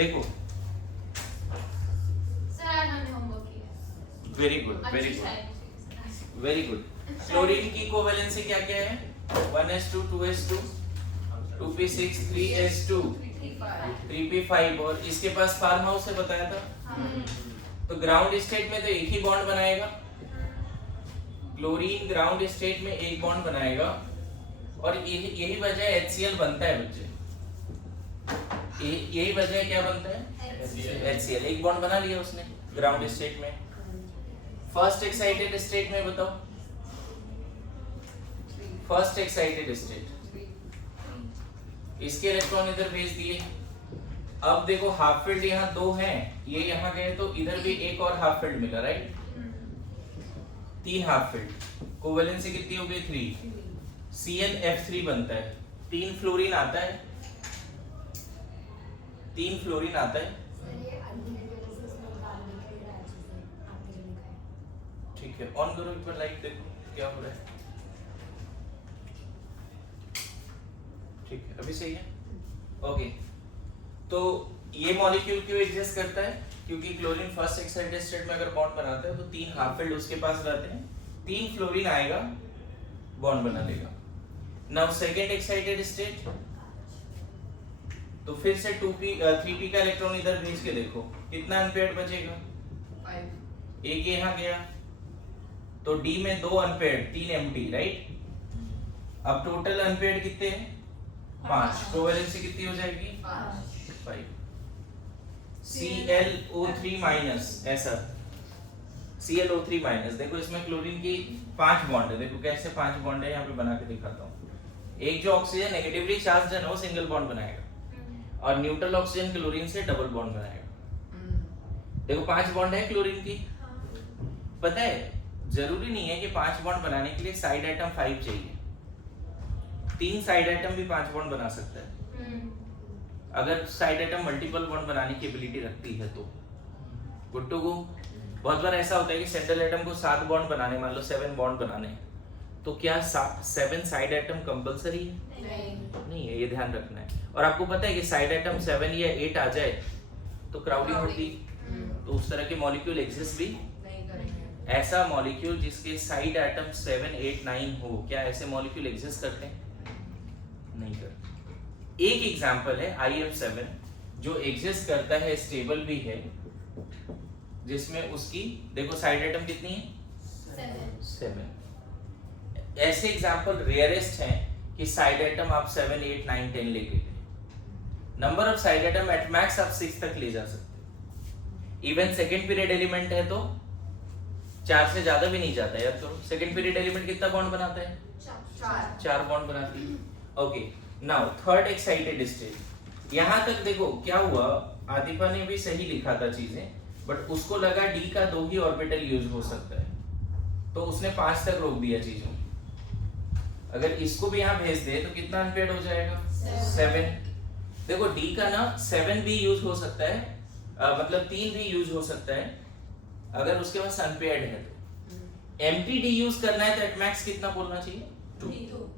देखो सर हमने होमवर्क किया। Very good very good very good. Chlorine की कोवेलेंसी क्या क्या है? 1s2 2s2 2p6 3s2 3p5 और इसके पास फार्म हाउस है बताया था। तो ग्राउंड स्टेट में तो एक ही बॉन्ड बनाएगा, क्लोरीन ग्राउंड स्टेट में एक बॉन्ड बनाएगा और यही वजह HCl बनता है बच्चे, यही वजह क्या बनता है HCl। एक बॉन्ड बना लिया उसने ग्राउंड स्टेट में। फर्स्ट एक्साइटेड स्टेट में बताओ, फर्स्ट एक्साइटेड स्टेट इसके इलेक्ट्रॉन इधर भेज दिए। अब देखो हाफ फील्ड यहाँ दो हैं, ये यहाँ गए तो इधर भी एक और हाफ फील्ड मिला, राइट? 3 हाफ फील्ड, कोवेलेंसी कितनी हो गई 3, ClF3 बनता है। 3 फ्लोरीन आता है, 3 फ्लोरीन आता है, ठीक है। ऑन करो एक बार लाइट, देखो क्या हो रहा है। ठीक है अभी सही है, ओके। तो ये मॉलिक्यूल क्यों एग्जिस्ट करता है? क्योंकि क्लोरीन फर्स्ट एक्साइटेड स्टेट में अगर बॉन्ड बनाता है तो 3 हाफ फील्ड उसके पास रहते हैं, 3 फ्लोरीन आएगा बॉन्ड बना लेगा। नाउ सेकंड एक्साइटेड स्टेट, तो फिर से 3p का इलेक्ट्रॉन इधर भेज के देखो कितना अनपेयर्ड बचेगा, 5। एक यहाँ गया तो D में 2 अनपेयर्ड, 3 एम्प्टी, राइट? अब टोटल अनपेयर्ड कितने हैं? 5। कोवेलेंसी कितनी हो जाएगी? 5। ClO3 माइनस, ऐसा ClO3 माइनस। देखो इसमें क्लोरीन की 5 बॉन्ड है, देखो कैसे 5 बॉन्ड है, यहाँ पे बना के दिखाता हूँ। एक जो ऑक्सीजन नेगेटिवली चार्ज्ड है ना वो सिंगल बॉन्ड बनाएगा और न्यूट्रल ऑक्सीजन क्लोरीन से डबल बॉन्ड बनाएगा। देखो 5 बॉन्ड है क्लोरीन की। पता है जरूरी नहीं है कि 5 बॉन्ड बनाने के लिए साइड एटम 5 चाहिए, 3 साइड एटम भी 5 बॉन्ड बना सकता है अगर साइड एटम मल्टीपल बॉन्ड बनाने की एबिलिटी रखती है तो। Good to go. बहुत बार ऐसा होता है कि सेंट्रल एटम को 7 बॉन्ड बनाने, मान लो 7 बॉन्ड बनाने, तो क्या 7 साइड एटम कंपलसरी है? नहीं है, ये ध्यान रखना है। और आपको पता है कि साइड एटम 7 या 8 आ जाए तो क्राउडिंग होती, तो उस तरह के मॉलिक्यूल एग्जिस्ट भी नहीं करेंगे। ऐसा मॉलिक्यूल जिसके साइड एटम 7 8 9 हो, क्या ऐसे मॉलिक्यूल एग्जिस्ट करते हैं? नहीं करते। एक एग्जांपल है IF7 जो एग्जिस्ट करता है, स्टेबल भी है, जिसमें उसकी देखो साइड एटम कितनी है? 7। ऐसे एग्जांपल रेयरेस्ट हैं कि साइड एटम आप 7 8 9 10 लेके गए। Number of side atom at max आप 6 तक ले जा सकते। इवन सेकंड पीरियड एलिमेंट है तो 4 से ज्यादा भी नहीं जाता है। याद करो सेकंड पीरियड एलिमेंट कितना बॉन्ड बनाता है? 4 बॉन्ड बनाती है। Okay, now third excited state. यहां तक देखो क्या हुआ, आतिफा ने भी सही लिखा था चीजें, बट उसको लगा D का 2 ही ऑर्बिटल यूज हो सकता है तो उसने 5 तक रोक दिया चीजों। अगर इसको भी यहाँ भेज दे तो कितना अनपेयर्ड हो जाएगा? 7। देखो D का ना 7 भी यूज हो सकता है, मतलब 3 भी यूज हो सकता है अगर उसके पास अनपेयर्ड है तो। एम्प्टी D यूज करना है तो एट मैक्स कितना बोलना चाहिए? 2।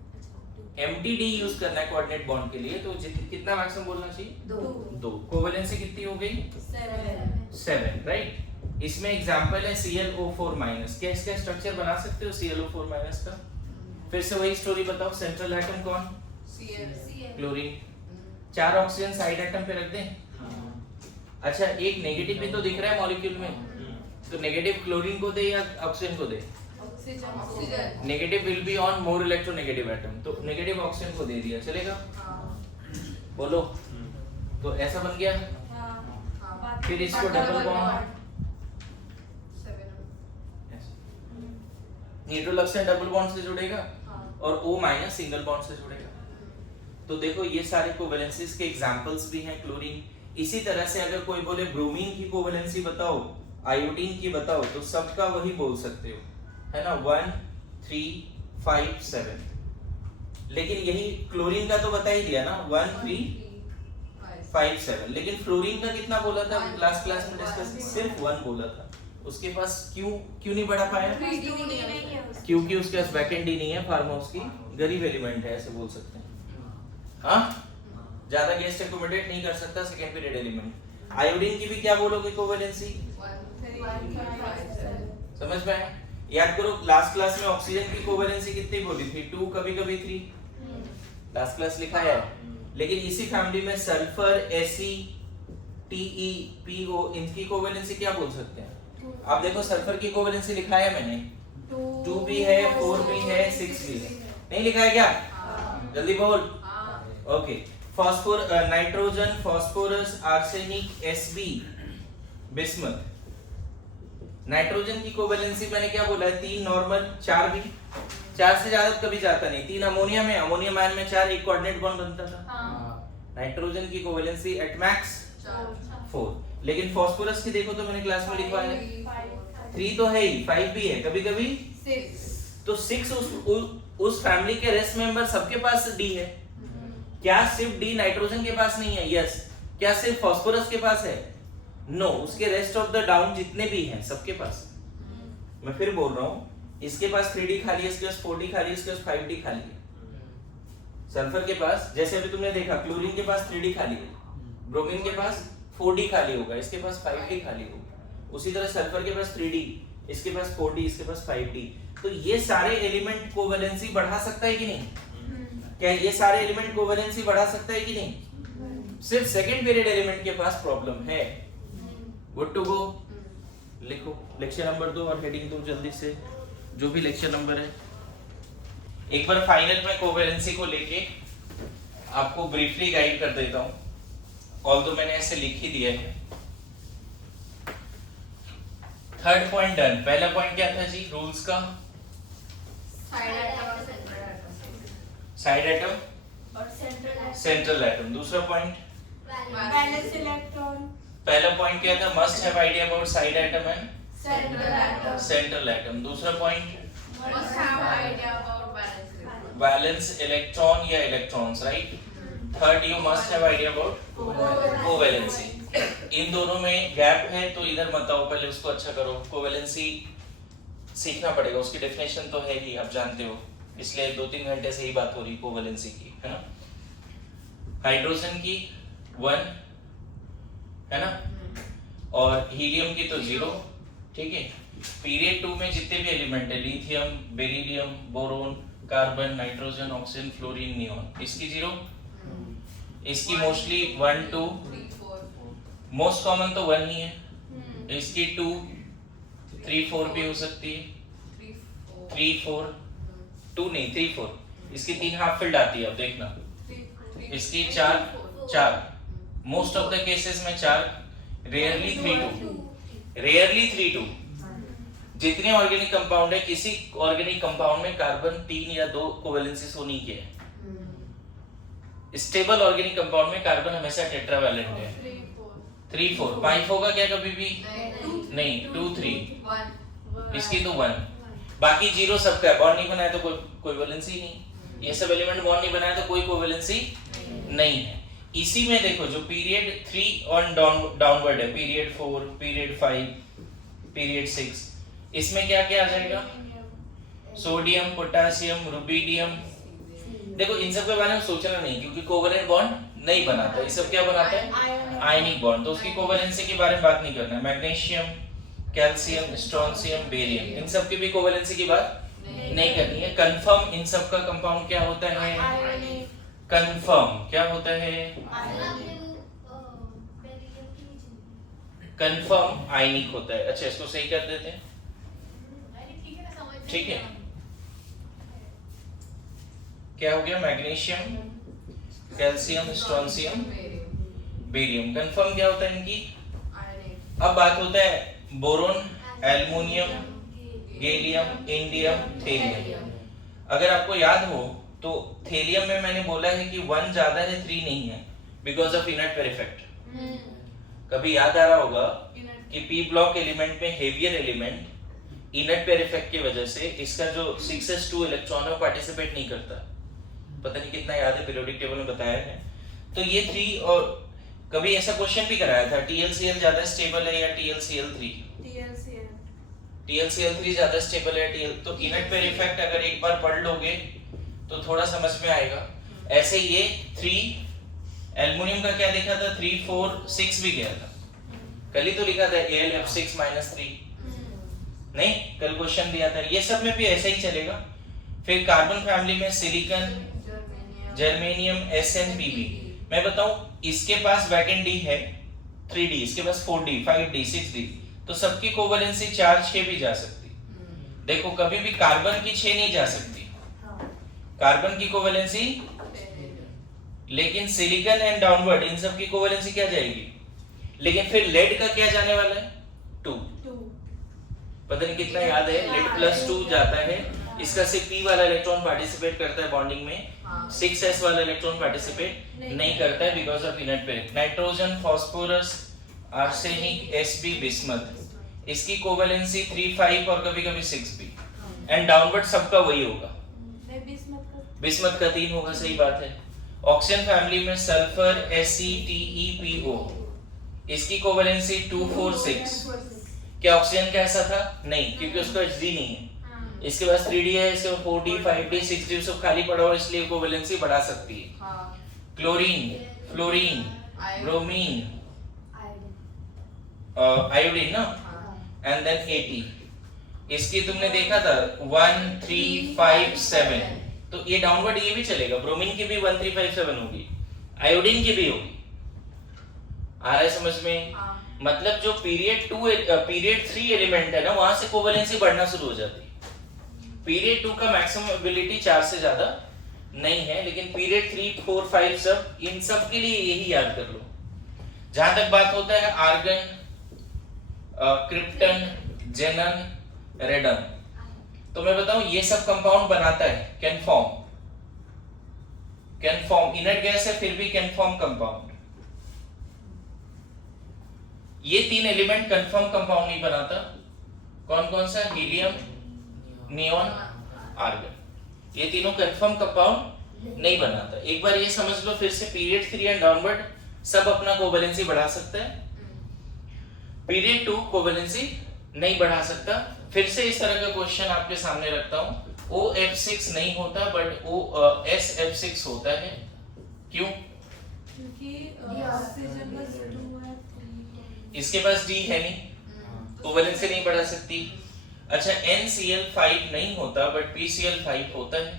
एम्प्टी D यूज करना है कोऑर्डिनेट बॉन्ड के लिए तो कितना मैक्सिमम बोलना चाहिए? 2। कोवेलेंसी कितनी हो गई? 7, राइट? इसमें एग्जांपल है ClO4 माइनस। क्या इसका स्ट्रक्चर बना सकते हो ClO4 माइनस का? फिर से वही स्टोरी बताओ। सेंट्रल एटम कौन? क्लोरीन। 4 ऑक्सीजन साइड एटम पे रख दें। अच्छा एक नेगेटिव भी तो दिख रहा है मॉलिक्यूल में, तो नेगेटिव क्लोरीन को दे या ऑक्सीजन को दे? Negative will be on more electronegative atom, तो नेगेटिव ऑक्सीजन को दे दिया, चलेगा? बोलो। तो ऐसा बन गया। फिर इसको double bond, neutral oxygen double bond से जुड़ेगा और O माइनस सिंगल बॉन्ड से जुड़ेगा। तो देखो ये सारे कोवेलेंसीज के एग्जांपल्स भी हैं क्लोरीन। इसी तरह से अगर कोई बोले ब्रोमीन की कोवेलेंसी बताओ, आयोडीन की बताओ, तो सबका वही बोल सकते हो, है ना? 1 3 5 7। लेकिन यही क्लोरीन का तो बता ही दिया ना, 1 3 5 7। लेकिन फ्लोरीन का कितना बोला था लास्ट क्लास में डिस्कस? सिर्फ 1 बोला था। उसके पास क्यों नहीं बढ़ा पाया? क्योंकि उसके पास वैकेंट डी नहीं है, फार्म हाउस की गरीब एलिमेंट है, ऐसे बोल सकते हैं। हाँ, ज्यादा गैस एकोमोडेट नहीं कर सकता सेकेंड पीरियड एलिमेंट। आयोडीन की भी क्या बोलोगे कोवेलेंसी? समझ में आया? याद करो लास्ट क्लास में ऑक्सीजन की कोवेलेंसी कितनी बोली थी? 2, कभी कभी 3। लास्ट क्लास लिखा है। लेकिन इसी फैमिली में सल्फर, Fe, Te, Po इनकी कोवेलेंसी क्या बोल सकते हैं? आप देखो सल्फर की कोवेलेंसी लिखा है मैंने, 2 भी है, 4 भी है, 6 भी है। नहीं लिखा है क्या? जल्दी बोल। Okay, nitrogen, phosphorus, arsenic, Sb, bismuth. Nitrogen की कोवेलेंसी मैंने क्या बोला है? 3 नॉर्मल, 4 भी, 4 से ज्यादा कभी जाता नहीं। 3 अमोनिया में, अमोनियम आयन में 4, एक कोऑर्डिनेट बॉन्ड बनता था। नाइट्रोजन की कोवेलेंसी एट मैक्स 4। लेकिन फास्फोरस की देखो तो मैंने क्लास में लिखवा है 3 तो है ही, 5 भी है, कभी कभी 6। तो 6 उस फैमिली के रेस्ट मेंबर सबके पास डी है। क्या सिर्फ डी नाइट्रोजन के पास नहीं है? यस। क्या सिर्फ फास्फोरस के पास है? नो, उसके रेस्ट ऑफ द डाउन जितने भी हैं सबके पास। मैं फिर बोल रहा हूं, इसके पास 3D खाली है, इसके पास 4D खाली है, इसके पास 5D खाली है। सल्फर के पास, जैसे अभी तुमने देखा, क्लोरीन के पास 3D खाली है, ब्रोमीन के पास 4D खाली होगा, इसके पास 5D खाली होगा। उसी तरह सल्फर के पास 3D, इसके पास 4D, इसके पास 5D। तो ये सारे एलिमेंट कोवेलेंसी बढ़ा सकता है कि नहीं? क्या ये सारे एलिमेंट कोवेलेंसी बढ़ा सकता है कि नहीं? सिर्फ सेकंड पीरियड एलिमेंट के पास प्रॉब्लम है। Good to go. लिखो लेक्चर नंबर 2 और हेडिंग दो जल्दी से, जो भी लेक्चर नंबर है। एक बार फाइनल में कोवेलेंसी को लेके आपको ब्रीफली गाइड कर देता हूं, ऑल तो मैंने ऐसे लिख ही दिया है। Third point done. पहला पॉइंट क्या था जी रूल्स का? साइड एटम और सेंट्रल एटम। दूसरा पॉइंट, बैलेंस इलेक्ट्रॉन। पहला पॉइंट क्या था? Must have idea about side atom and central atom. दूसरा point, must have idea about balance electron. Balance electron या electrons, right. Third, you must have idea about covalency. इन दोनों में gap है तो इधर मत आओ, पहले उसको अच्छा करो। कोवेलेंसी सीखना पड़ेगा, उसकी डेफिनेशन तो है ही, आप जानते हो, इसलिए 2-3 घंटे से ही बात हो रही कोवेलेंसी की, है ना। हाइड्रोजन की 1 है ना, और हीलियम की तो 0, ठीक है। पीरियड 2 में जितने भी एलिमेंट है, lithium, beryllium, boron, carbon, nitrogen, oxygen, fluorine, neon, इसकी 0। इसकी मोस्टली 1, 2, 3, 4, 4. मोस्ट कॉमन तो 1 ही है। इसकी 2, 3, 4 भी हो सकती है। 3, 4, 2 नहीं, 3, 4। इसकी 3 हाफ फील्ड आती है, अब देखना। इसकी 4, मोस्ट ऑफ द केसेस में 4, रेयरली 3, 2। जितने ऑर्गेनिक कंपाउंड है, किसी ऑर्गेनिक कंपाउंड में कार्बन 3 या 2 कोवेलेंसीज होनी ही है। स्टेबल ऑर्गेनिक कंपाउंड में कार्बन हमेशा टेट्रावैलेंट है। 3, 4, 5 होगा क्या कभी भी? नहीं, 2, 3। इसकी तो 1। बाकी 0 सबका है। बॉन्ड नहीं बनाया तो कोई कोवेलेंसी नहीं। ये सब एलिमेंट बॉन्ड नहीं बनाया तो कोई कोवेलेंसी नहीं है। इसी में देखो, जो पीरियड 3 और डाउनवर्ड है, पीरियड 4, पीरियड 5, पीरियड 6, इसमें क्या क्या आ जाएगा? Sodium, potassium, rubidium. देखो इन सब के बारे में सोचना नहीं, क्योंकि कोवेलेंट बॉन्ड नहीं बनाता। ये सब क्या बनाता है? Ionic bond. तो उसकी कोवेलेंसी के बारे में बात नहीं करना है। मैग्नीशियम, कैल्शियम, स्ट्रोंशियम, बेरियम, इन सब की भी कोवेलेंसी की बात नहीं करनी है। कंफर्म इन सब का कंपाउंड क्या होता है? कंफर्म क्या होता है? कंफर्म आयनिक होता है। अच्छा, इसको सही कर देते हैं, ठीक है। क्या हो गया? Magnesium, calcium, strontium, barium. Confirm क्या होता है इनकी? अब बात होता है boron, aluminium, gallium, indium, thallium. अगर आपको याद हो तो थेलियम में मैंने बोला है कि 1 ज्यादा है, 3 नहीं है, because of inert pair effect. कभी याद आ रहा होगा कि पी ब्लॉक एलिमेंट में heavier element inert pair effect की वजह से इसका जो 6s2 इलेक्ट्रॉन है वो पार्टिसिपेट नहीं करता। पता नहीं कितना याद है, पीरियोडिक टेबल में बताया है। तो ये 3, और कभी ऐसा क्वेश्चन भी कराया था, TlCl ज्यादा स्टेबल है या TlCl3? TlCl3 ज्यादा स्टेबल है TL। तो इनर्ट पेयर इफेक्ट अगर एक बार पढ़ लोगे तो थोड़ा समझ में आएगा। ऐसे ये 3 एल्युमिनियम का क्या देखा था? 3, 4, 6 भी गया था। कल ही तो लिखा था AlF6 -3, नहीं कल क्वेश्चन दिया था। ये सब में भी ऐसा ही चलेगा। फिर कार्बन फैमिली में सिलिकॉन, जर्मेनियम, SnPb। मैं बताऊं इसके पास वैकेंट डी है 3d, इसके पास 4d, 5d, 6d, तो सबकी कोवेलेंसी 4 6 भी जा सकती। देखो कभी भी कार्बन की 6 नहीं जा सकती, कार्बन की कोवेलेंसी, लेकिन सिलिकॉन एंड डाउनवर्ड इन सब की कोवेलेंसी क्या जाएगी। लेकिन फिर लेड का क्या जाने वाला है 2, पता नहीं कितना याद है, लेड +2 जाता है। इसका सिर्फ p वाला इलेक्ट्रॉन पार्टिसिपेट करता है बॉन्डिंग में, 6s वाला इलेक्ट्रॉन पार्टिसिपेट नहीं करता है because of inert pair. Nitrogen, phosphorus, arsenic, Sb, bismuth, इसकी कोवेलेंसी 3 5 और कभी-कभी 6 भी, एंड डाउनवर्ड सबका वही होगा, बिस्मथ का 3 होगा, सही बात है। ऑक्सीजन फैमिली में सल्फर, SeTePO, इसकी कोवेलेंसी 2 4 6। क्या ऑक्सीजन का ऐसा था? नहीं, क्योंकि उसका Hd नहीं है। इसके पास 3d है, इसके पास 4d, 5d, 6d सब खाली पड़ा हुआ, इसलिए कोवेलेंसी बढ़ा सकती है। क्लोरीन, फ्लोरीन, ब्रोमीन, आयोडीन ना, एंड देन At, इसकी तुमने देखा था 1 3 5 7, तो ये डाउनवर्ड ये भी चलेगा। ब्रोमीन की भी 1 3 5 7 होगी, आयोडीन की भी होगी। आ रहा है समझ में? मतलब जो पीरियड 3 एलिमेंट है ना, वहां से कोवेलेंसी बढ़ना शुरू हो जाती है। पीरियड 2 का मैक्सिमम एबिलिटी 4 से ज्यादा नहीं है, लेकिन पीरियड 3 4 5 सब, इन सब के लिए यही याद कर लो। जहां तक बात होता है आर्गन, क्रिप्टन, जेनन, रेडन, तो मैं बताऊं ये सब कंपाउंड बनाता है कैनफॉर्म। कैनफॉर्म इनर्ट गैस है, फिर भी कैनफॉर्म कंपाउंड। ये 3 एलिमेंट कंफर्म कंपाउंड नहीं बनाता। कौन कौन सा? हीलियम, नियॉन, आर्गन, ये तीनों कंफर्म कंपाउंड नहीं बनाता। एक बार ये समझ लो, फिर से पीरियड 3 एंड डाउनवर्ड सब अपना कोवेलेंसी बढ़ा सकता है, पीरियड 2 कोवेलेंसी नहीं बढ़ा सकता। फिर से इस तरह का क्वेश्चन आपके सामने रखता हूं, OF6 नहीं होता बट SF6 होता है। क्यों? क्योंकि ऑक्सीजन बस 2 है, 3 इसके पास D है नहीं, कोवेलेंसी नहीं बढ़ा सकती। अच्छा NCl5 नहीं होता बट PCl5 होता है।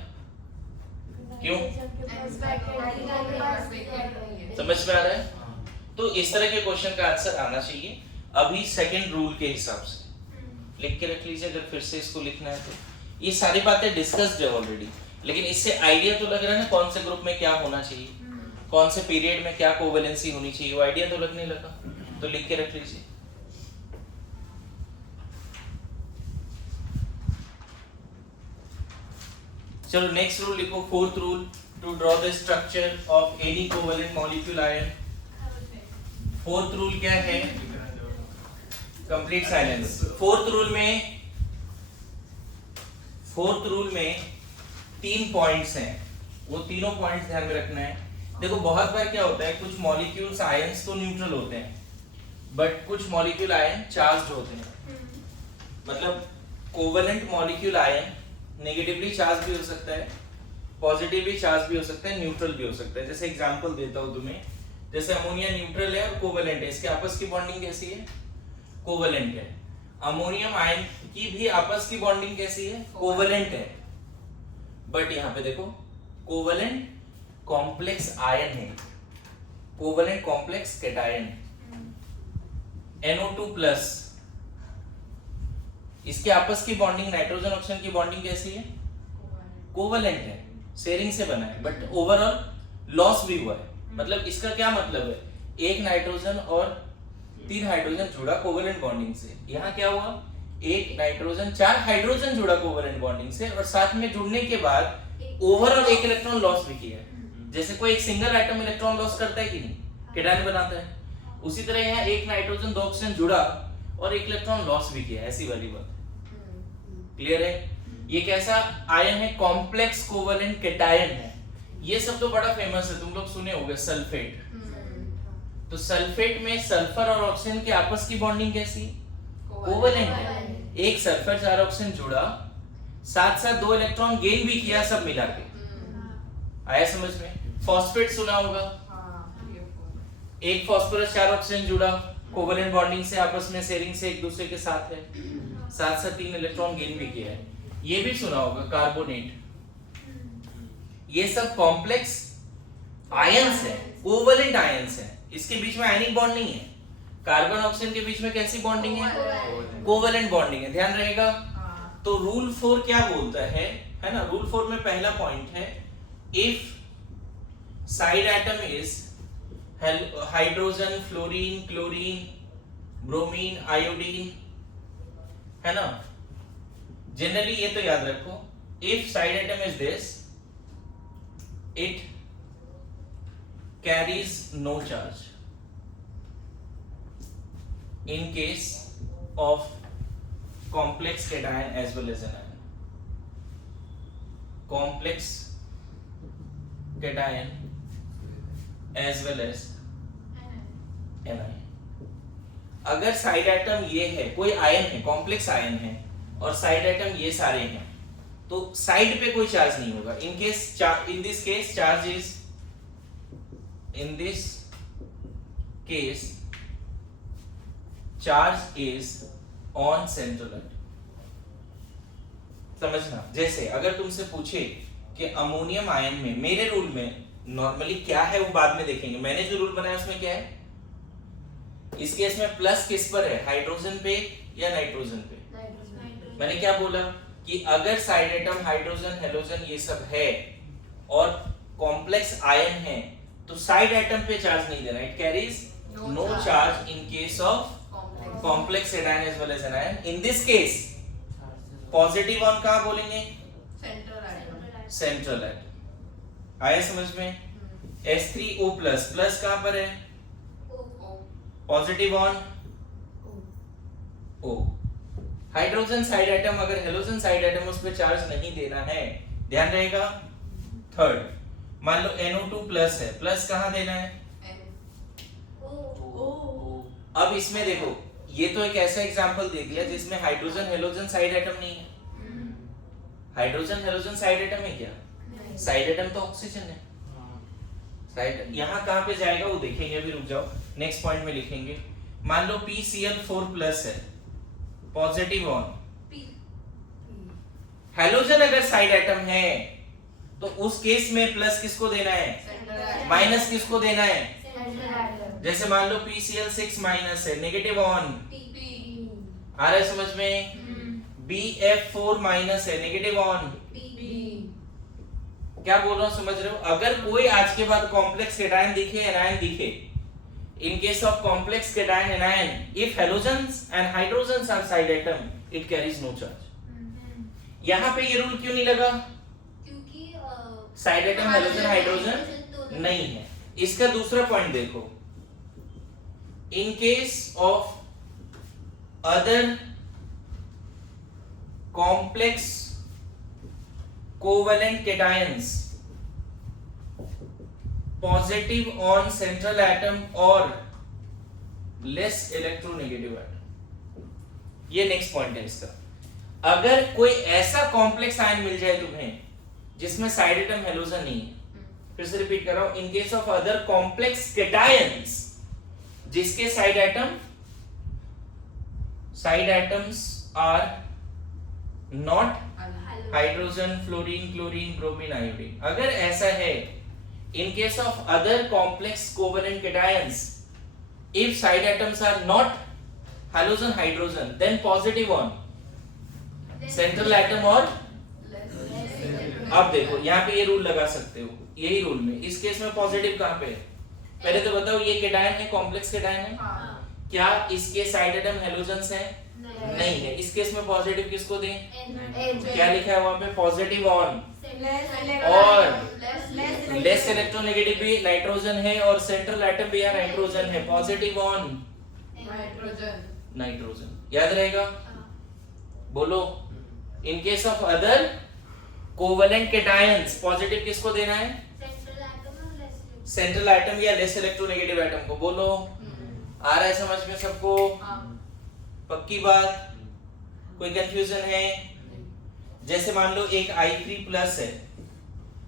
क्यों? समझ में आ रहा है? तो इस तरह के क्वेश्चन का आंसर आना चाहिए अभी सेकंड रूल के हिसाब से। लिख के रख लीजिए अगर फिर से इसको लिखना है तो। ये सारी बातें डिस्कस्ड है ऑलरेडी, लेकिन इससे आइडिया तो लग रहा है ना कौन से ग्रुप में क्या होना चाहिए, कौन से पीरियड में क्या कोवेलेंसी होनी चाहिए, वो आइडिया तो लगने लगा। तो लिख के रख लीजिए। चलो नेक्स्ट रूल लिखो, fourth rule, to draw the structure of any covalent molecule ion. Fourth rule क्या है? Complete silence. फोर्थ रूल में 3 पॉइंट्स हैं, वो तीनों पॉइंट्स ध्यान में रखना है। देखो बहुत बार क्या होता है, कुछ मॉलिक्यूल्स आयंस तो न्यूट्रल होते हैं बट कुछ मॉलिक्यूल आयन चार्ज्ड होते हैं। मतलब covalent molecule ion negatively charge भी हो सकता है, पॉजिटिवली चार्ज भी हो सकता है, न्यूट्रल भी हो सकता है। जैसे एग्जांपल देता हूं तुम्हें, जैसे अमोनिया न्यूट्रल है और कोवेलेंट है, इसके आपस की बॉन्डिंग कैसी है? कोवेलेंट है। अमोनियम आयन की भी आपस की बॉन्डिंग कैसी है? कोवेलेंट है। बट यहां पे देखो कोवेलेंट कॉम्प्लेक्स आयन है, कोवेलेंट कॉम्प्लेक्स कैटायन, NO2+, इसके आपस की बॉन्डिंग नाइट्रोजन ऑक्सीजन की बॉन्डिंग कैसी है? कोवेलेंट है, शेयरिंग से बना है, बट ओवरऑल लॉस भी हुआ है। मतलब इसका क्या मतलब है? एक नाइट्रोजन और 3 हाइड्रोजन जुड़ा कोवेलेंट बॉन्डिंग से। यहाँ क्या हुआ? एक नाइट्रोजन 4 हाइड्रोजन जुड़ा कोवेलेंट बॉन्डिंग से, और साथ में जुड़ने के बाद ओवरऑल एक इलेक्ट्रॉन लॉस भी किया है। जैसे कोई एक सिंगल एटम इलेक्ट्रॉन लॉस करता है कि नहीं, कैटायन बनाता है, उसी तरह यहाँ एक नाइट्रोजन 2 ऑक्सीजन जुड़ा और एक इलेक्ट्रॉन लॉस भी किया, ऐसी वाली बात। क्लियर है? ये कैसा आयन है? कॉम्प्लेक्स कोवेलेंट कैटायन है। ये सब तो बड़ा फेमस है, तुम लोग सुने होंगे सल्फेट। तो सल्फेट में सल्फर और ऑक्सीजन के आपस की बॉन्डिंग कैसी? कोवेलेंट है। एक सल्फर 4 ऑक्सीजन जुड़ा, साथ साथ 2 इलेक्ट्रॉन गेन भी किया, सब मिला के। आया समझ में? फॉस्फेट सुना होगा, एक फास्फोरस 4 ऑक्सीजन जुड़ा, कोवेलेंट बॉन्डिंग से आपस में शेयरिंग से एक दूसरे के साथ है, साथ साथ 3 इलेक्ट्रॉन गेन भी किया है। ये भी सुना होगा कार्बोनेट, ये सब कॉम्प्लेक्स आयंस है, कोवेलेंट आयंस है, इसके बीच में आयनिक बॉन्ड नहीं है। कार्बन ऑक्सीजन के बीच में कैसी बॉन्डिंग है? कोवेलेंट बॉन्डिंग है, ध्यान रहेगा। तो रूल 4 क्या बोलता है ना? रूल 4 में पहला पॉइंट है, if side atom is hydrogen, fluorine, chlorine, bromine, iodine, है ना? जनरली ये तो याद रखो, if side atom is this, it carries no charge in case of complex cation as well as anion. Complex cation as well as anion. अगर side atom ये है, कोई आयन है, कॉम्प्लेक्स आयन है, और साइड एटम ये सारे हैं, तो साइड पे कोई चार्ज नहीं होगा। In this case charge is, in this case charge is on central atom. समझना, जैसे अगर तुमसे पूछे कि अमोनियम आयन में, मेरे रूल में नॉर्मली क्या है वो बाद में देखेंगे, मैंने जो रूल बनाया उसमें क्या है, इस केस में प्लस किस पर है, हाइड्रोजन पे या नाइट्रोजन पे? मैंने क्या बोला कि अगर साइड एटम हाइड्रोजन, हेलोजन ये सब है और कॉम्प्लेक्स आयन है, तो साइड एटम पे चार्ज नहीं देना, it carries no charge in case of complex cation as well as anion. In this case positive on कहाँ बोलेंगे? Central atom. आया समझ में? S3O प्लस, प्लस कहाँ पर है? Positive on O। Hydrogen side atom, अगर हेलोजन साइड एटम, उस पर चार्ज नहीं देना है, ध्यान रहेगा। थर्ड, मान लो NO2 प्लस है, प्लस कहाँ देना है? अब इसमें देखो, ये तो एक ऐसा एग्जांपल दे दिया जिसमें हाइड्रोजन हेलोजन साइड एटम नहीं है। हाइड्रोजन हेलोजन साइड एटम है क्या? साइड एटम तो ऑक्सीजन है। साइड यहाँ कहाँ पे जाएगा वो देखेंगे, अभी रुक जाओ, नेक्स्ट पॉइंट में लिखेंगे। मान लो PCl4 प्लस है, पॉजिटिव ऑन। हेलोजन अगर साइड एटम है तो उस केस में प्लस किसको देना है, माइनस किसको देना है? जैसे मान लो PCl6 माइनस है, नेगेटिव ऑन, आ रहा है समझ में? BF4 माइनस है, नेगेटिव ऑन। क्या बोल रहा हूं, समझ रहे हो? अगर कोई आज के बाद कॉम्प्लेक्स केटायन दिखे, एनायन दिखे, in case of complex cation anion, if halogens and hydrogens are side atom, it carries no charge. यहाँ पे ये रूल क्यों नहीं लगा? क्योंकि साइड एटम हेलोजन हाइड्रोजन नहीं है। इसका दूसरा पॉइंट देखो, in case of other complex covalent cations, positive on central atom और less electronegative atom। ये नेक्स्ट पॉइंट है इसका। अगर कोई ऐसा कॉम्प्लेक्स आयन मिल जाए तुम्हें जिसमें साइड एटम हेलोजन नहीं है, फिर से रिपीट कर रहा हूं, in case of other complex cations जिसके side atoms are not hydrogen, fluorine, chlorine, bromine, iodine, अगर ऐसा है, in case of other complex covalent cations, if side atoms are not halogen, hydrogen, then positive on central atom और अब देखो यहाँ पे ये रूल लगा सकते हो, यही रूल में इस केस में पॉजिटिव कहाँ पे है? पहले तो बताओ, ये केटायन है, कॉम्प्लेक्स केटायन है। क्या इसके साइड एटम हेलोजन्स हैं? नहीं है। इस केस में पॉजिटिव किसको दें? क्या लिखा है वहां पे? पॉजिटिव ऑन और लेस इलेक्ट्रोनेगेटिव भी नाइट्रोजन है और सेंट्रल एटम भी है नाइट्रोजन है, पॉजिटिव ऑन नाइट्रोजन। याद रहेगा? बोलो, इन case of other covalent cations positive किसको देना है? सेंट्रल एटम या लेस इलेक्ट्रोनेगेटिव एटम को। बोलो, आ रहा है समझ में सबको? पक्की बात? कोई कंफ्यूजन है? जैसे मान लो एक I3 प्लस है,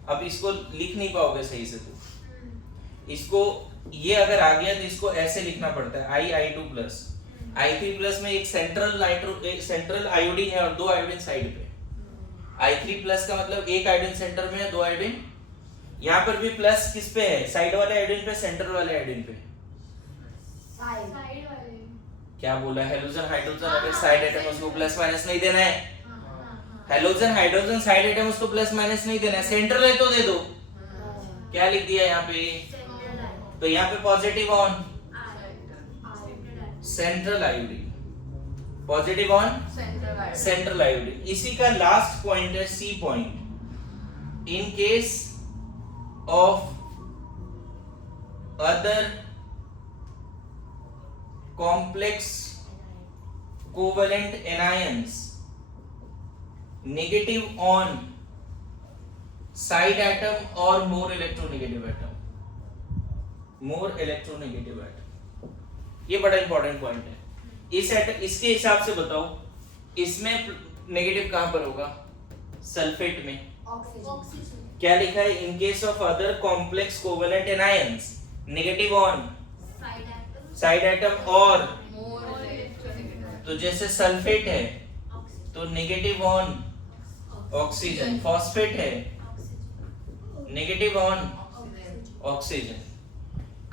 अब इसको लिख नहीं पाओगे सही से, तो इसको ये अगर आ गया तो इसको ऐसे लिखना पड़ता है I2 प्लस I3 प्लस में एक सेंट्रल आयोडीन है और 2 आयोडीन साइड पे। I3 प्लस का मतलब एक आयोडीन सेंटर में है, 2 आयोडीन यहाँ पर भी प्लस किस पे है, साइड वाले आयोडीन पे, सेंटर वाले आयोडीन पे। साइड वाले क्या बोला, हेलोजन हाइड्रोजन अगर साइड एटम उसको प्लस माइनस नहीं देना है, हेलोजन हाइड्रोजन साइड एटम उसको प्लस माइनस नहीं देना है, सेंट्रल है तो दे दो। क्या लिख दिया यहाँ पे, तो यहाँ पे positive on central iodine, positive on central iodine. इसी का लास्ट पॉइंट है C point, in case of other complex covalent anions negative on side atom or more electronegative atom, more electronegative atom। ये बड़ा इंपॉर्टेंट पॉइंट है। इसके हिसाब से बताओ इसमें नेगेटिव कहां पर होगा, सल्फेट में। ऑक्सीजन क्या लिखा है, इन case of other complex covalent anions negative on side atom और, तो जैसे सल्फेट है तो नेगेटिव ऑन ऑक्सीजन, फॉस्फेट है नेगेटिव ऑन ऑक्सीजन,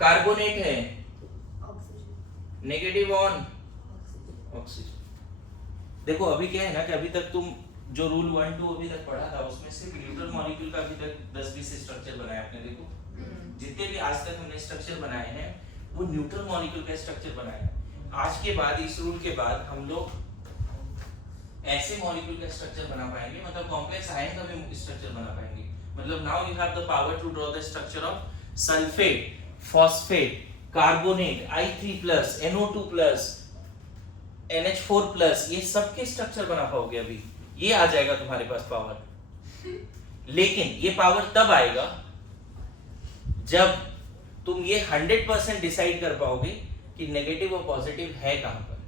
कार्बोनेट है नेगेटिव ऑन ऑक्सीजन। देखो अभी क्या है ना कि अभी तक तुम जो रूल 1 2 अभी तक पढ़ा था उसमें सिर्फ न्यूट्रल मॉलिक्यूल का अभी तक 10-20 स्ट्रक्चर बनाया आपने। देखो जितने भी आज तक हमने स्ट्रक्चर बनाए हैं वो न्यूट्रल मॉलिक्यूल का स्ट्रक्चर बनाया है। आज के बाद इस रूल के बाद हम लोग ऐसे मॉलिक्यूल का स्ट्रक्चर बना पाएंगे, मतलब कॉम्प्लेक्स आयन का भी स्ट्रक्चर बना पाएंगे। मतलब now you have the power to draw the structure of sulphate, phosphate, carbonate, I3+, NO2+, NH4+, ये सब के स्ट्रक्चर बना पाओगे। अभी ये आ जाएगा तुम्हारे पास पावर, लेकिन ये पावर तब आएगा जब तुम ये 100% डिसाइड कर पाओगे कि नेगेटिव और पॉजिटिव है कहां पर।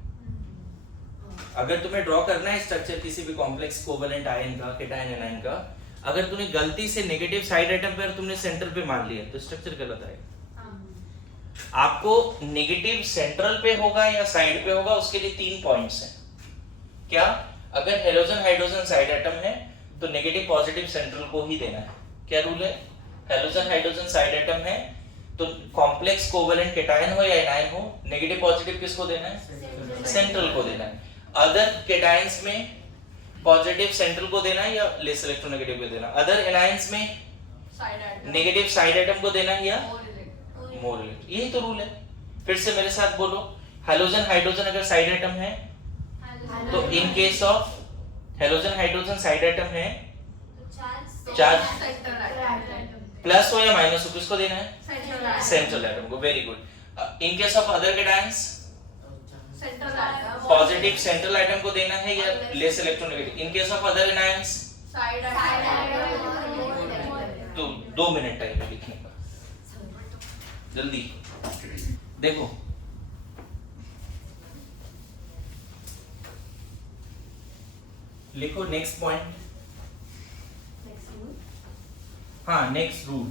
अगर तुम्हें ड्रॉ करना है स्ट्रक्चर किसी भी कॉम्प्लेक्स कोवेलेंट आयन का, केटायन एनायन का, अगर तुमने गलती से नेगेटिव साइड एटम पर तुमने सेंटर पे मान लिया तो स्ट्रक्चर गलत आएगा। आपको नेगेटिव सेंट्रल पे होगा या साइड पे होगा, उसके लिए 3 पॉइंट्स हैं। क्या, अगर हेलोजन हाइड्रोजन साइड एटम है तो नेगेटिव पॉजिटिव सेंट्रल को ही देना है। क्या रूल है, हेलोजन हाइड्रोजन साइड एटम है तो कॉम्प्लेक्स कोवेलेंट केटायन हो या एनायन हो, नेगेटिव पॉजिटिव किसको देना है, सेंट्रल को देना है। अदर केटायंस में पॉजिटिव सेंट्रल को देना है या लेस इलेक्ट्रोनेगेटिव को देना। अदर एनायंस में नेगेटिव साइड एटम को देना है या मोर इलेक्ट्रो, यही तो रूल है। फिर से मेरे साथ बोलो, हेलोजन हाइड्रोजन अगर साइड एटम है तो इन case of halogen hydrogen side atom है, चार्ज प्लस हो या माइनस हो किसको देना है, सेंट्रल एटम को। Very good. In case of other cations positive central atom को देना है या less electronegative. In case of other anions तो 2 मिनट टाइम है लिखने का, जल्दी देखो। लिखो नेक्स्ट पॉइंट। हाँ, नेक्स्ट रूल।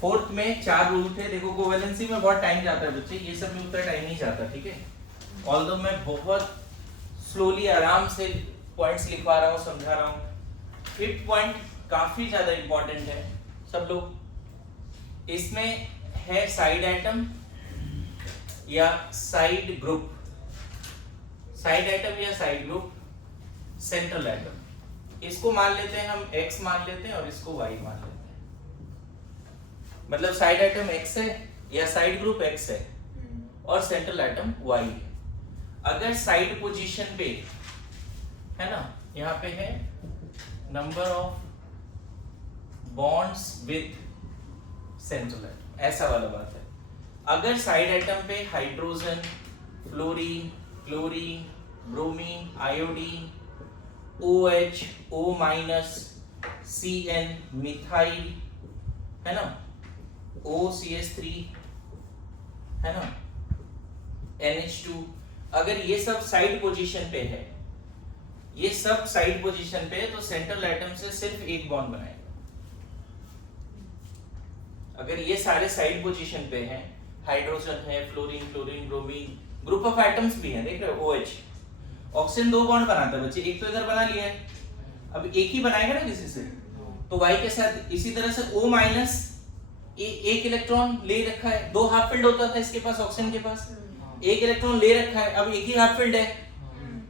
4th में 4 रूल थे। देखो कोवेलेंसी में बहुत टाइम जाता है बच्चे, ये सब में उतना टाइम नहीं जाता, ठीक है। ऑल्दो मैं बहुत स्लोली आराम से पॉइंट्स लिखवा रहा हूँ, समझा रहा हूँ। 5th पॉइंट काफी ज्यादा इंपॉर्टेंट है सब लोग। इसमें है साइड एटम या साइड ग्रुप, साइड एटम या साइड ग्रुप, सेंट्रल एटम। इसको मान लेते हैं हम X मान लेते हैं और इसको Y मान लेते हैं। मतलब साइड एटम X है या साइड ग्रुप X है और सेंट्रल एटम Y है। अगर साइड पोजीशन पे है ना, यहाँ पे है number of bonds with central atom, ऐसा वाला बात है। अगर साइड एटम पे hydrogen, fluorine, chlorine, bromine, iodine, OH, O-, Cn, methyl है ना, OCH3 है ना, NH2, अगर ये सब साइड पोजीशन पे है, ये सब साइड पोजीशन पे है तो सेंट्रल एटम से सिर्फ एक बॉन्ड बनाएगा। अगर ये सारे साइड पोजीशन पे हैं, हाइड्रोजन है, fluorine, chlorine, bromine, group of atoms भी हैं, देख रहे हो OH। ऑक्सीजन 2 बॉन्ड बनाता है बच्चे, एक तो इधर बना लिया है, अब एक ही बनाएगा ना किसी से, तो Y के साथ इसी तरह से O माइनस एक इलेक्ट्रॉन ले रखा है, 2 हाफ फील्ड होता था इसके पास, ऑक्सीजन के पास एक इलेक्ट्रॉन ले रखा है, अब एक ही हाफ फील्ड है,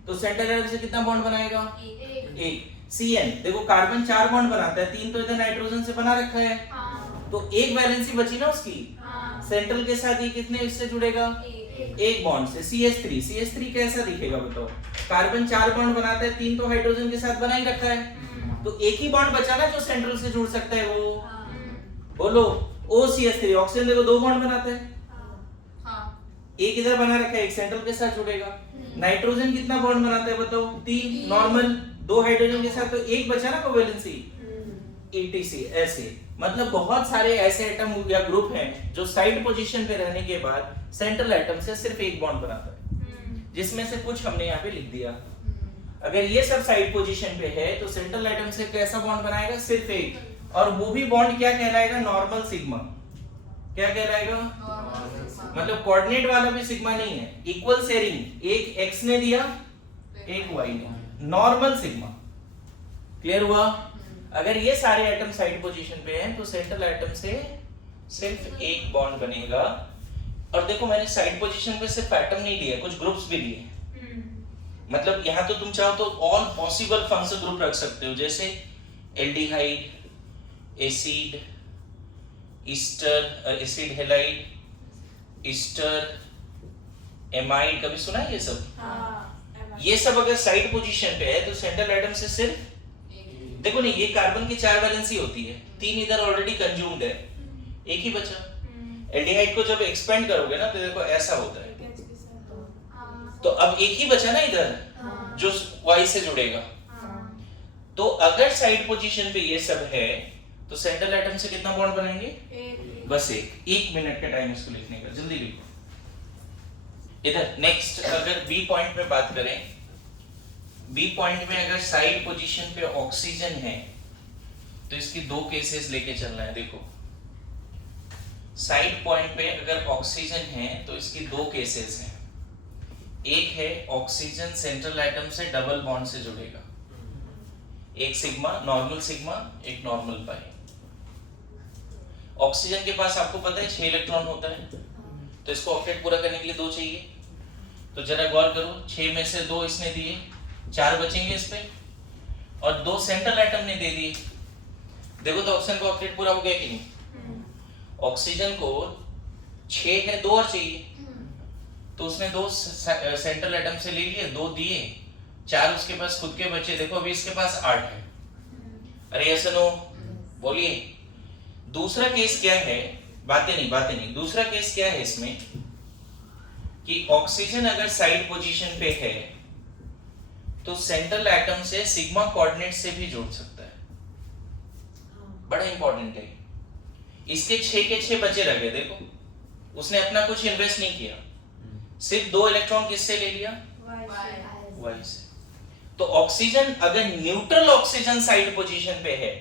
तो सेंटर एटम से कितना बॉन्ड बनाएगा? एक। CN देखो कार्बन 4 बॉन्ड बनाता है, 3 तो इधर नाइट्रोजन से बना रखा है, तो एक वैलेंसी बची ना उसकी, सेंट्रल के साथ ये कितने इससे जुड़ेगा? एक बॉन्ड से। CH3 कैसा दिखेगा बताओ? कार्बन 4 बॉन्ड बनाता है, 3 तो हाइड्रोजन के साथ बना ही रखा है, तो एक ही बॉन्ड बचा ना जो सेंट्रल से जुड़ सकता है, वो बोलो OCH3। ऑक्सीजन देखो 2 बॉन्ड बनाता है, एक इधर बना रखा है, एक सेंट्रल के साथ जुड़ेगा। नाइट्रोजन कितना बॉन्ड बनाता है बताओ? 3 नॉर्मल, 2 हाइड्रोजन के साथ, तो एक बचा ना कोवैलेंसी, ETC। ऐसे मतलब बहुत सारे ऐसे एटम या ग्रुप हैं जो साइड पोजीशन पे रहने के बाद सेंट्रल एटम से सिर्फ एक बॉन्ड बनाता है, जिसमें से कुछ हमने यहाँ पे लिख दिया। अगर ये सब साइड पोजीशन पे है तो सेंट्रल एटम से कैसा बॉन्ड बनाएगा? सिर्फ एक, और वो भी बॉन्ड क्या कहलाएगा? Normal sigma. क्या कहलाएगा? मतलब कोऑर्डिनेट वाला भी सिग्मा नहीं है, इक्वल शेयरिंग, एक x ने दिया एक y ने, नॉर्मल सिग्मा। क्लियर हुआ? अगर ये सारे एटम साइड पोजीशन पे हैं तो सेंट्रल एटम से सिर्फ एक बॉन्ड बनेगा। और देखो मैंने साइड पोजीशन पे सिर्फ एटम नहीं लिए, कुछ ग्रुप्स भी लिए। मतलब यहाँ तो तुम चाहो तो ऑल पॉसिबल फंक्शनल ग्रुप रख सकते हो, जैसे aldehyde, acid, Easter, acid halide, Easter, amide, कभी सुना है ये सब? ये सब अगर साइड पोजीशन पे है तो सेंट्रल एटम से सिर्फ, देखो नहीं, ये कार्बन की 4 वैलेंसी होती है, 3 इधर ऑलरेडी कंज्यूम्ड है, एक ही बचा। एल्डिहाइड को जब एक्सपेंड करोगे ना तो देखो ऐसा होता है, तो अब एक ही बचा ना इधर जो Y से जुड़ेगा। तो अगर साइड पोजीशन पे ये सब है तो सेंट्रल एटम से कितना बॉन्ड बनेंगे? बस एक मिनट का टाइम इसको लिखने का, जल्दी लिखो। इधर नेक्स्ट अगर बी पॉइंट में बात करें, बी पॉइंट में अगर साइड पोजीशन पे ऑक्सीजन है तो इसकी 2 केसेस लेके चलना है। देखो साइड पॉइंट पे अगर ऑक्सीजन है तो इसकी 2 केसेस हैं। एक है ऑक्सीजन सेंट्रल एटम से डबल बॉन्ड से जुड़ेगा, एक सिग्मा, नॉर्मल सिग्मा, एक नॉर्मल पाई। ऑक्सीजन के पास आपको पता है 6 इलेक्ट्रॉन होता है, तो इसको ऑक्टेट पूरा करने के लिए 2 चाहिए। तो जरा गौर करो, 6 में से 2 इसने दिए, 4 बचेंगे इस पे, और 2 सेंट्रल एटम ने दे दिए। देखो तो ऑक्सीजन का ऑक्टेट पूरा हो गया कि नहीं? ऑक्सीजन को 6 है, 2 और चाहिए, तो उसने 2 सेंट्रल एटम से ले लिए, 2 दिए, 4 उसके पास खुद के बचे। देखो अभी इसके पास 8 है। अरे यस नो बोलिए। दूसरा केस क्या है? बातें नहीं। दूसरा केस क्या है इसमें कि ऑक्सीजन अगर साइड पोजीशन पे है तो सेंट्रल एटम से सिग्मा कोऑर्डिनेट से भी जुड़ सकता है। बड़ा इंपॉर्टेंट है। इसके 6 के 6 बचे रह गए। देखो उसने अपना कुछ इन्वेस्ट नहीं किया, सिर्फ 2 इलेक्ट्रॉन किससे ले लिया? Y से। तो ऑक्सीजन अगर न्यूट्रल ऑक्सीजन साइड पोजीशन पे है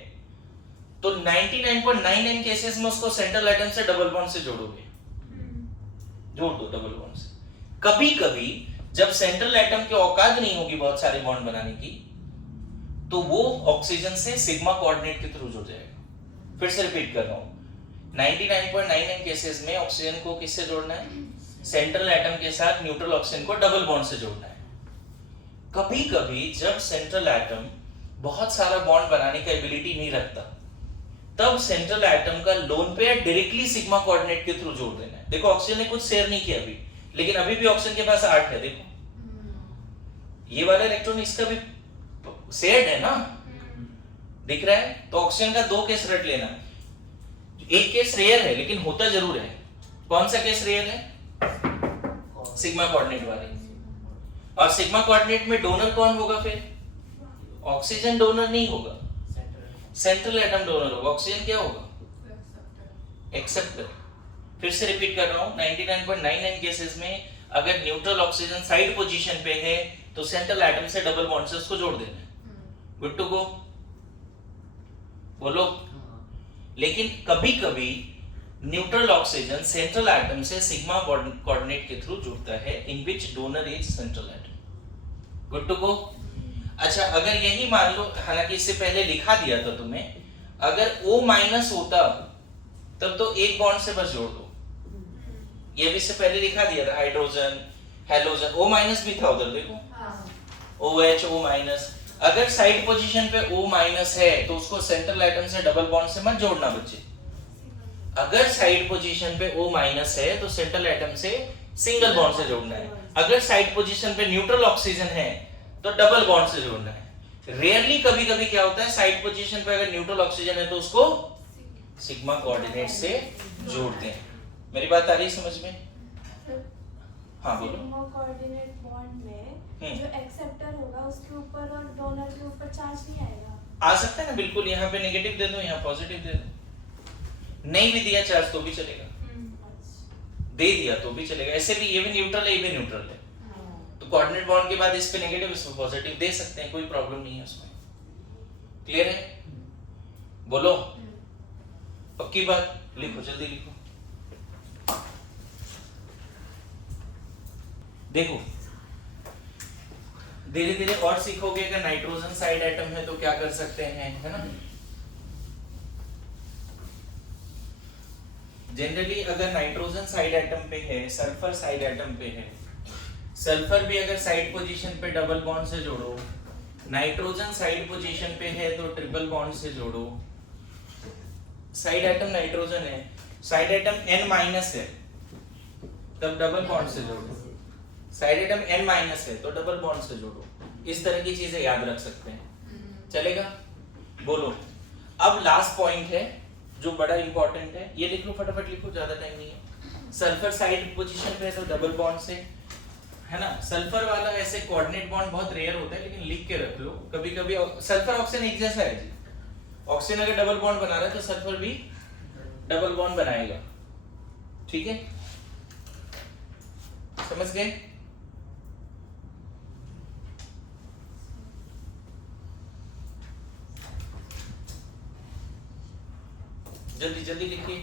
तो 99.99 केसेस में उसको सेंट्रल एटम से डबल बॉन्ड से जोड़ोगे, जोड़ दो डबल बॉन्ड से। कभी कभी जब सेंट्रल एटम की औकात नहीं होगी बहुत सारे बॉन्ड बनाने की, तो वो ऑक्सीजन से सिग्मा कोऑर्डिनेट के थ्रू जुड़ जाएगा। फिर से रिपीट कर रहा हूं, 99.99 केसेस में ऑक्सीजन को किससे जोड़ना है? सेंट्रल एटम के साथ न्यूट्रल ऑक्सीजन को डबल बॉन्ड से जोड़ना है। कभी कभी जब सेंट्रल एटम बहुत सारा बॉन्ड बनाने की एबिलिटी नहीं रखता, तब सेंट्रल एटम का lone pair directly sigma coordinate के थ्रू जोड़ देना है। देखो ऑक्सीजन ने कुछ शेयर नहीं किया अभी, लेकिन अभी भी ऑक्सीजन के पास 8 है। देखो ये वाला इलेक्ट्रॉन इसका भी शेयर्ड है ना, दिख रहा है? तो ऑक्सीजन का 2 केस रट लेना। एक केस रेयर है लेकिन होता जरूर है। कौन सा केस रेयर है? सिग्मा कोऑर्डिनेट वाले। और सिग्मा कोऑर्डिनेट में डोनर कौन होगा? फिर ऑक्सीजन डोनर नहीं होगा, सेंट्रल एटम डोनर होगा। ऑक्सीजन क्या होगा? एक्सेप्टर। फिर से रिपीट कर रहा हूं, 99.99 केसेस में अगर न्यूट्रल ऑक्सीजन साइड पोजीशन पे है तो सेंट्रल एटम से डबल बॉन्ड से उसको जोड़ देना है। Good to go? बोलो। लेकिन कभी कभी न्यूट्रल ऑक्सीजन सेंट्रल एटम से सिग्मा कोऑर्डिनेट के थ्रू जुड़ता है in which donor is central atom. Good to go. अच्छा, अगर यही मान लो, हालांकि इससे पहले लिखा दिया था तुम्हें, अगर O माइनस होता तब तो एक बॉन्ड से बस जोड़ दो, ये भी इससे पहले लिखा दिया था, हाइड्रोजन हेलोजन, O माइनस भी था उधर, देखो OH O माइनस। अगर साइड पोजीशन पे O माइनस है तो उसको सेंट्रल एटम से डबल बॉन्ड से मत जोड़ना बच्चे। अगर साइड पोजीशन पे O माइनस है तो सेंट्रल एटम से सिंगल बॉन्ड से जोड़ना है। अगर साइड पोजीशन पे न्यूट्रल ऑक्सीजन है तो डबल बॉन्ड से जोड़ना है। रेयरली कभी कभी क्या होता है, साइड पोजीशन पे अगर न्यूट्रल ऑक्सीजन है तो उसको सिग्मा कोऑर्डिनेट से जोड़ते हैं। मेरी बात आ रही समझ में? हाँ बोलो। सिग्मा कोऑर्डिनेट बॉन्ड में जो एक्सेप्टर होगा उसके ऊपर और डोनर के ऊपर चार्ज नहीं आएगा? आ सकता है ना, बिल्कुल। यहाँ पे नेगेटिव दे दो, यहाँ पॉजिटिव दे दो। नहीं भी दिया चार्ज तो भी चलेगा, दे दिया तो भी चलेगा। ऐसे भी ये भी न्यूट्रल है, ये भी न्यूट्रल है, तो कोऑर्डिनेट बॉन्ड के बाद इस पे नेगेटिव इस पे पॉजिटिव दे सकते हैं, कोई प्रॉब्लम नहीं है उसमें। क्लियर है? बोलो पक्की बात। लिखो जल्दी लिखो। देखो धीरे धीरे और सीखोगे। अगर नाइट्रोजन साइड एटम है तो क्या कर सकते हैं, है ना। जनरली अगर नाइट्रोजन साइड एटम पे है, सल्फर साइड एटम पे है, सल्फर भी अगर साइड पोजीशन पे डबल बॉन्ड से जोड़ो, नाइट्रोजन साइड पोजीशन पे है तो ट्रिपल बॉन्ड से जोड़ो। साइड एटम नाइट्रोजन है, साइड एटम N माइनस है तब डबल बॉन्ड से जोड़ो। साइड एटम N माइनस है तो डबल बॉन्ड से जोड़ो। इस तरह की चीजें याद रख सकते हैं, चलेगा। बोलो। अब लास्ट पॉइंट है जो बड़ा इंपॉर्टेंट है, ये लिख लो फटाफट, लिखो, ज्यादा टाइम नहीं है। सल्फर साइड पोजीशन पे है तो डबल बॉन्ड से, है ना। सल्फर वाला ऐसे कोऑर्डिनेट बॉन्ड बहुत रेयर होता है, लेकिन लिख के रख लो। कभी कभी सल्फर ऑक्सीजन एक जैसा है जी, ऑक्सीजन अगर डबल बॉन्ड बना रहा है तो सल्फर भी डबल बॉन्ड बनाएगा, ठीक है। समझ गए? जल्दी जल्दी लिखिए,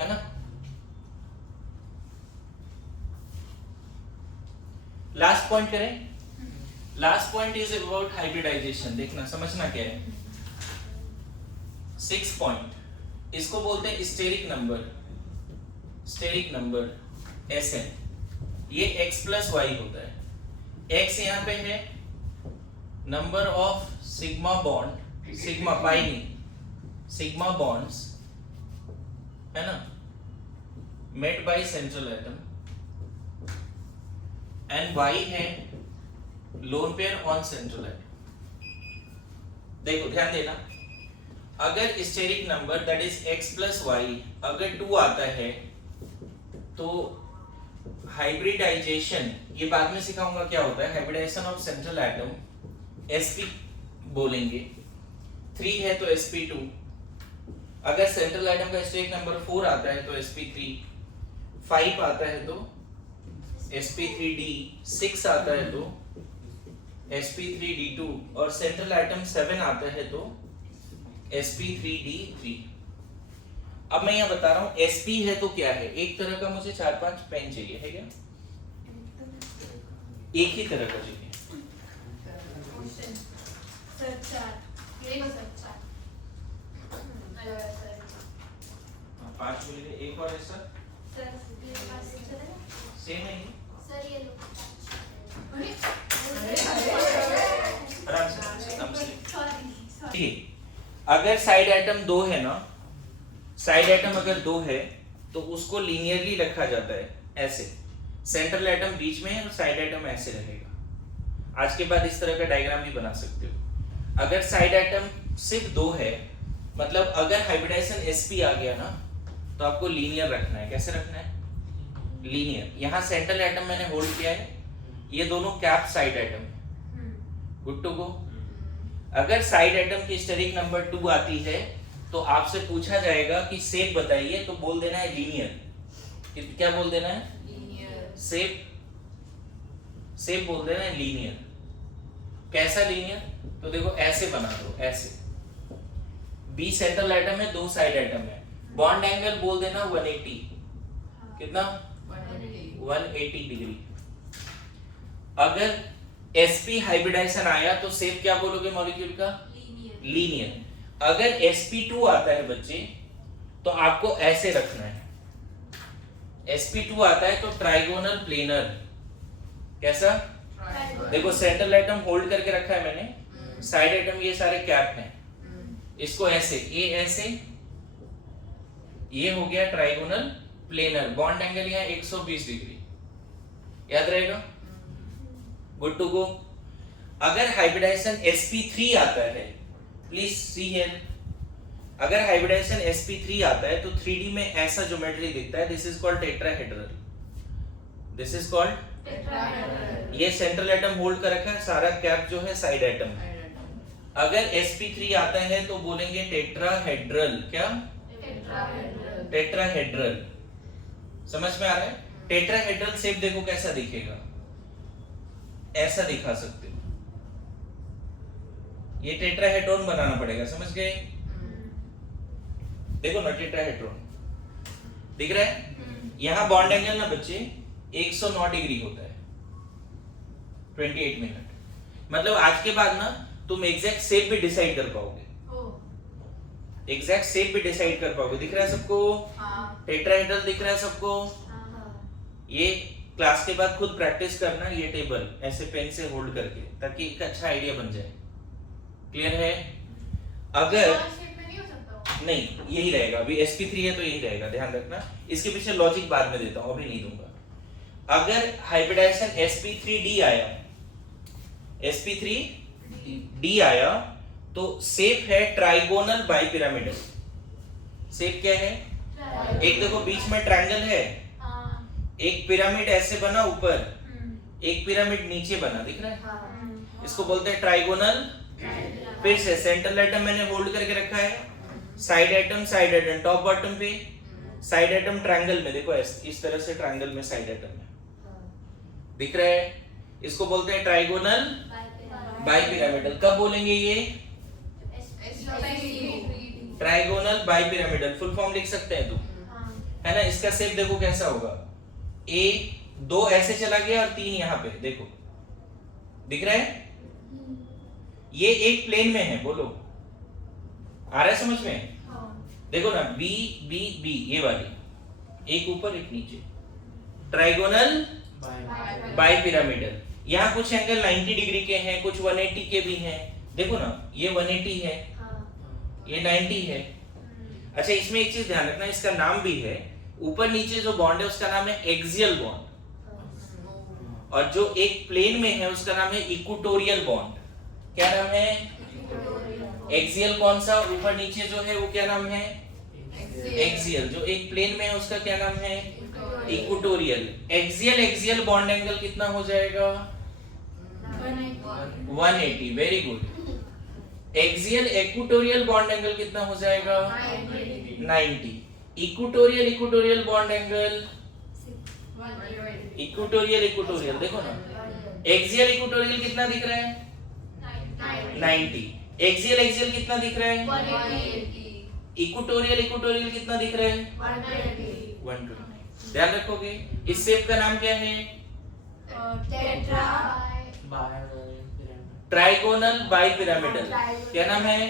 है ना। लास्ट पॉइंट करें। Last point is about hybridisation. देखना समझना क्या है। 6 पॉइंट, इसको बोलते हैं steric number. Steric number Sn, ये x प्लस वाई होता है। x यहाँ पे है number of sigma bond, sigma pi नहीं, सिग्मा बॉन्ड्स, है ना, made by central atom, and y है lone pair on central atom. देखो ध्यान देना, अगर steric number that is x plus Y अगर 2 आता है तो हाइब्रिडाइजेशन, ये बाद में सिखाऊंगा क्या होता है। Hybridisation of central atom sp बोलेंगे। 3 है तो sp2, अगर सेंट्रल एटम का स्टेरिक नंबर 4 आता है तो sp3, 5 आता है तो sp3d, 6 आता है तो sp3d2, और सेंट्रल एटम 7 आता है तो sp3d3। अब मैं यहाँ बता रहा हूँ sp है तो क्या है, एक तरह का मुझे 4-5 पेन चाहिए, है क्या? एक ही तरह का चाहिए। हाँ, 5 मिल गए। एक और है सर, सेम है ये? सर ये लो। आराम से, आराम से। सॉरी। ठीक है, अगर साइड एटम 2 है ना, साइड एटम अगर 2 है तो उसको लीनियरली रखा जाता है ऐसे। सेंट्रल एटम बीच में है और साइड एटम ऐसे रहेगा। आज के बाद इस तरह का डायग्राम भी बना सकते हो। अगर साइड एटम सिर्फ 2 है, मतलब अगर हाइब्रिडाइजेशन sp आ गया ना तो आपको लीनियर रखना है। कैसे रखना है? लीनियर। यहाँ सेंट्रल एटम मैंने होल्ड किया है, ये दोनों कैप साइड एटम है। Good to go. अगर साइड एटम की स्टेरिक नंबर 2 आती है तो आपसे पूछा जाएगा कि शेप बताइए, तो बोल देना है लीनियर। क्या बोल देना है? लीनियर। शेप, शेप बोल देना है लीनियर। कैसा लीनियर? तो देखो ऐसे बना दो, ऐसे। बी सेंट्रल एटम है, 2 साइड एटम है, बॉन्ड एंगल बोल देना 180, कितना 180 डिग्री। अगर sp हाइब्रिडाइजेशन आया तो शेप क्या बोलोगे मॉलिक्यूल का? लीनियर। अगर sp2 आता है बच्चे तो आपको ऐसे रखना है, sp2 आता है तो ट्राइगोनल प्लेनर। कैसा? देखो सेंट्रल एटम होल्ड करके रखा है मैंने, साइड एटम ये सारे कैप हैं, इसको ऐसे, ये ऐसे, ये हो गया ट्राइगोनल प्लेनर। बॉन्ड एंगल यहाँ 120 डिग्री, याद रहेगा? Good to go. अगर हाइब्रिडाइजेशन sp3 आता है, प्लीज सी हियर, अगर हाइब्रिडाइजेशन sp3 आता है तो 3D में ऐसा ज्योमेट्री दिखता है, this is called tetrahedral. This is called, ये सेंट्रल एटम होल्ड कर रखा है, सारा कैप जो है साइड एटम। अगर sp3 आता है तो बोलेंगे टेट्राहेड्रल। क्या? टेट्राहेड्रल। समझ में आ रहा है? टेट्राहेड्रल शेप देखो कैसा दिखेगा, ऐसा दिखा सकते हो। ये टेट्राहेड्रॉन बनाना पड़ेगा, समझ गए? देखो ना टेट्राहेड्रॉन दिख रहा है। यहां बॉन्ड एंगल ना बच्चे 109 डिग्री होता है, 28 मिनट। मतलब आज के बाद ना तुम एग्जैक्ट शेप भी डिसाइड कर पाओगे, एग्जैक्ट शेप भी डिसाइड कर पाओगे। दिख रहा है सबको? टेट्राहेड्रल दिख रहा है सबको? ये क्लास के बाद खुद प्रैक्टिस करना, ये टेबल ऐसे पेन से होल्ड करके, ताकि एक अच्छा आइडिया बन जाए। क्लियर है? अगर नहीं, यही रहेगा, अभी sp3 है तो यही रहेगा, ध्यान रखना। इसके पीछे लॉजिक बाद में देता हूं, अभी नहीं दूंगा। अगर हाइब्रिडाइजेशन sp3d आया, sp3d आया तो शेप है ट्राइगोनल बाइपिरामिडल। शेप क्या है? एक देखो बीच में ट्रायंगल है, एक पिरामिड ऐसे बना ऊपर, एक पिरामिड नीचे बना, दिख रहा है? इसको बोलते हैं ट्राइगोनल। फिर से सेंट्रल एटम मैंने होल्ड करके रखा है, साइड एटम टॉप बॉटम पे, साइड एटम ट्रायंगल में, देखो इस तरह से ट्रायंगल में साइड एटम है, दिख रहा है? इसको बोलते हैं ट्राइगोनल बाइपिरामिडल। कब बोलेंगे ये? Trigonal bipyramidal. फुल फॉर्म लिख सकते हैं तुम, है ना? इसका शेप देखो कैसा होगा, एक दो ऐसे चला गया और 3 यहाँ पे, देखो दिख रहा है? ये एक प्लेन में है, बोलो आ रहा है समझ में? देखो ना, बी बी बी, ये वाली, एक ऊपर एक नीचे, ट्राइगोनल बाइपिरामिडल। यहाँ कुछ एंगल 90 डिग्री के हैं, कुछ 180 के भी हैं। देखो ना, ये 180 है, ये 90 है। अच्छा, इसमें एक चीज ध्यान रखना, इसका नाम भी है, ऊपर नीचे जो बॉन्ड है उसका नाम है एक्सियल बॉन्ड, और जो एक प्लेन में है उसका नाम है इक्वेटोरियल बॉन्ड। क्या नाम है? एक्सियल कौन सा? ऊपर नीचे जो है वो क्या नाम है? एक्सियल। जो एक प्लेन में है उसका क्या नाम है? इक्वेटोरियल। एक्सियल बॉन्ड एंगल कितना हो जाएगा? 180। Very good. Equatorial bond angle कितना हो जाएगा? 90। इक्वेटोरियल बॉन्ड एंगल, इक्वेटोरियल देखो ना, एक्सियल इक्वेटोरियल कितना दिख रहा है? 90। एक्सियल कितना दिख रहा है? 180। इक्वेटोरियल कितना दिख रहा है? 120। ध्यान रखोगे। इस शेप का नाम क्या है? Trigonal bipyramidal. क्या नाम है?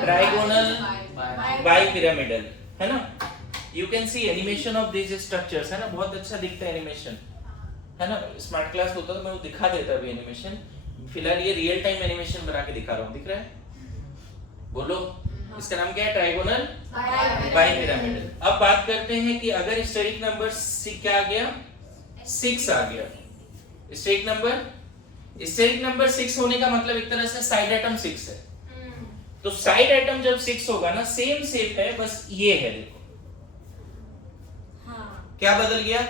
ट्राइगोनल बाइपिरामिडल, है ना? You can see animation of this structures, है ना? बहुत अच्छा दिखता है एनिमेशन, है ना? स्मार्ट क्लास होता तो मैं वो दिखा देता अभी एनिमेशन। फिलहाल ये रियल टाइम एनिमेशन बना के दिखा रहा हूँ, दिख रहा है? बोलो, इसका नाम क्या है? Trigonal bipyramidal. अब बात करते हैं कि अगर स्टेरिक नंबर क्या आ गया? 6 आ गया। स्टेरिक नंबर 6 होने का मतलब एक तरह से साइड एटम 6 है। तो साइड एटम जब 6 होगा ना, सेम शेप है, बस ये है, देखो क्या बदल गया?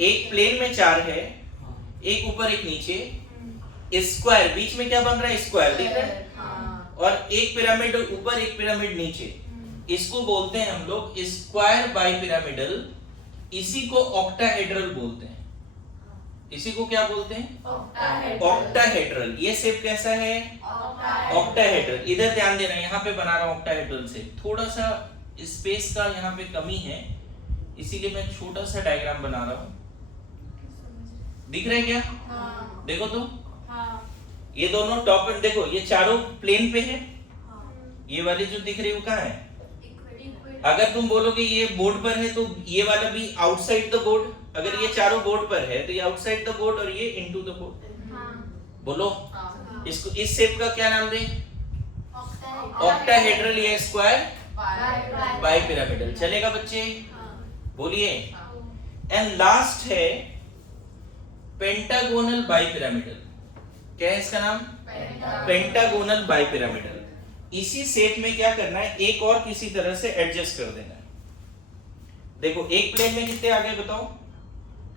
एक प्लेन में 4 है, एक ऊपर एक नीचे, स्क्वायर बीच में क्या बन रहा है? स्क्वायर दिख रहा है? और एक पिरामिड ऊपर एक पिरामिड नीचे, इसको बोलते हैं हम लोग स्क्वायर बाइपिरामिडल। इसी को ऑक्टाहेड्रल बोलते हैं। इसी को क्या बोलते हैं? ऑक्टाहेड्रल। ये शेप कैसा है? ऑक्टाहेड्रल। इधर ध्यान देना, यहाँ पे बना रहा हूँ ऑक्टाहेड्रल से। थोड़ा सा स्पेस का यहाँ पे कमी है, इसीलिए मैं छोटा सा डायग्राम बना रहा हूँ। दिख रहा है क्या? हाँ देखो तो, हाँ ये दोनों टॉप एंड देखो, ये चारों प्लेन पे है। हाँ ये वाली जो दिख रही है वो कहाँ है? Equal. अगर तुम बोलोगे ये बोर्ड पर है तो ये वाला भी आउटसाइड द बोर्ड। अगर ये चारों बोर्ड पर है तो ये आउटसाइड द बोर्ड और ये इनटू द बोर्ड। हाँ. बोलो हाँ. इसको, इस शेप का क्या नाम दें? Octahedral. ऑक्टाहेड्रल या स्क्वायर Bi- बाई पिरामिडल। चलेगा बच्चे? हाँ. बोलिए। एंड लास्ट है पेंटागोनल बाई पिरामिडल। क्या है इसका नाम? Pentagonal bi pyramidal. इसी शेप में क्या करना है, एक और किसी तरह से एडजस्ट कर देना है। देखो एक प्लेन में कितने आ गए बताओ?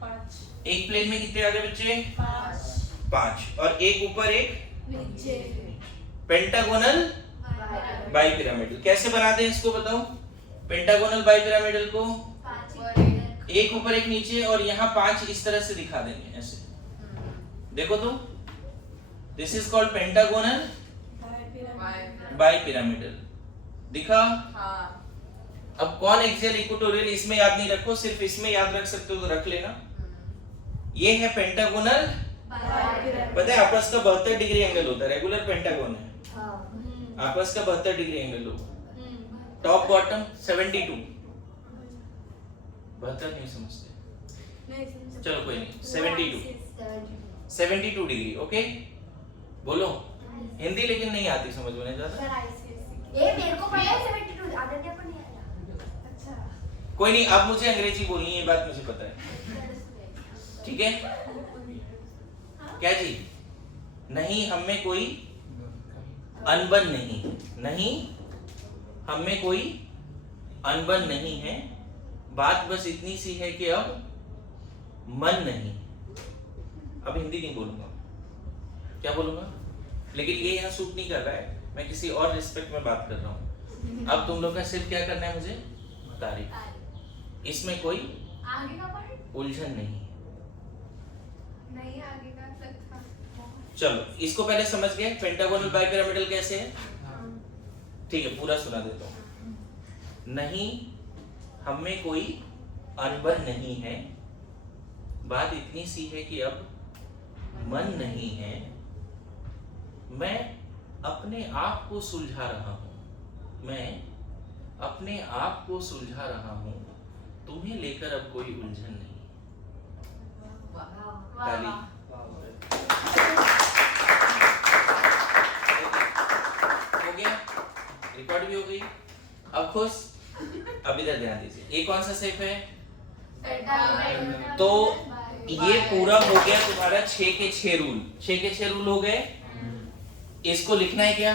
5 एक प्लेन में कितने आ गए बच्चे? 5 5, और एक ऊपर एक नीचे पेंटागोनल Bi- बाई पिरामिडल। कैसे बनाते हैं इसको बताओ? पेंटागोनल बाई पिरामिडल को पाँच एक ऊपर एक नीचे, और यहाँ 5 इस तरह से दिखा देंगे ऐसे। देखो तो, this is called pentagonal bi pyramidal. दिखा? अब कौन एक्सियल इक्वेटोरियल इसमें याद नहीं रखो, सिर्फ इसमें याद रख सकते हो तो रख लेना। ये है पेंटागोनल। पता है आपस का 72 डिग्री एंगल होता है, रेगुलर पेंटागोन है, आपस का 72 डिग्री एंगल होगा। Top bottom 72। 72 नहीं समझते, चलो कोई नहीं, 72 डिग्री। ओके बोलो हिंदी, लेकिन नहीं आती समझ में ज्यादा। ये मेरे को पता है 72 आदत है पर नहीं आता। अच्छा कोई नहीं, अब मुझे अंग्रेजी बोलनी है, ये बात मुझे पता है, ठीक है? क्या जी? नहीं हम में कोई अनबन नहीं, नहीं हम में कोई अनबन नहीं है, बात बस इतनी सी है कि अब मन नहीं। अब हिंदी नहीं बोलूंगा, क्या बोलूंगा? लेकिन ये यहाँ सूट नहीं कर रहा है, मैं किसी और रिस्पेक्ट में बात कर रहा हूँ। अब तुम लोग का सिर्फ क्या करना है, मुझे तारीफ। इसमें कोई आगे का पार्ट उलझन नहीं है। नहीं, आगे का अलग था। चलो इसको पहले समझ गए पेंटागोनल बाई पिरामिडल कैसे है? ठीक है, पूरा सुना देता हूँ। नहीं हम में कोई अनबन नहीं है, बात इतनी सी है कि अब मन नहीं है, मैं अपने आप को सुलझा रहा हूँ, मैं अपने आप को सुलझा रहा हूँ, तुम्हें लेकर अब कोई उलझन नहीं। ताली। हो गया, रिकॉर्ड भी हो गई। अब खुश? अब इधर ध्यान दीजिए, ये कौन सा शेप है? तो ये पूरा हो गया तुम्हारा 6 के 6 रूल। 6 के 6 रूल हो गए। इसको लिखना है क्या?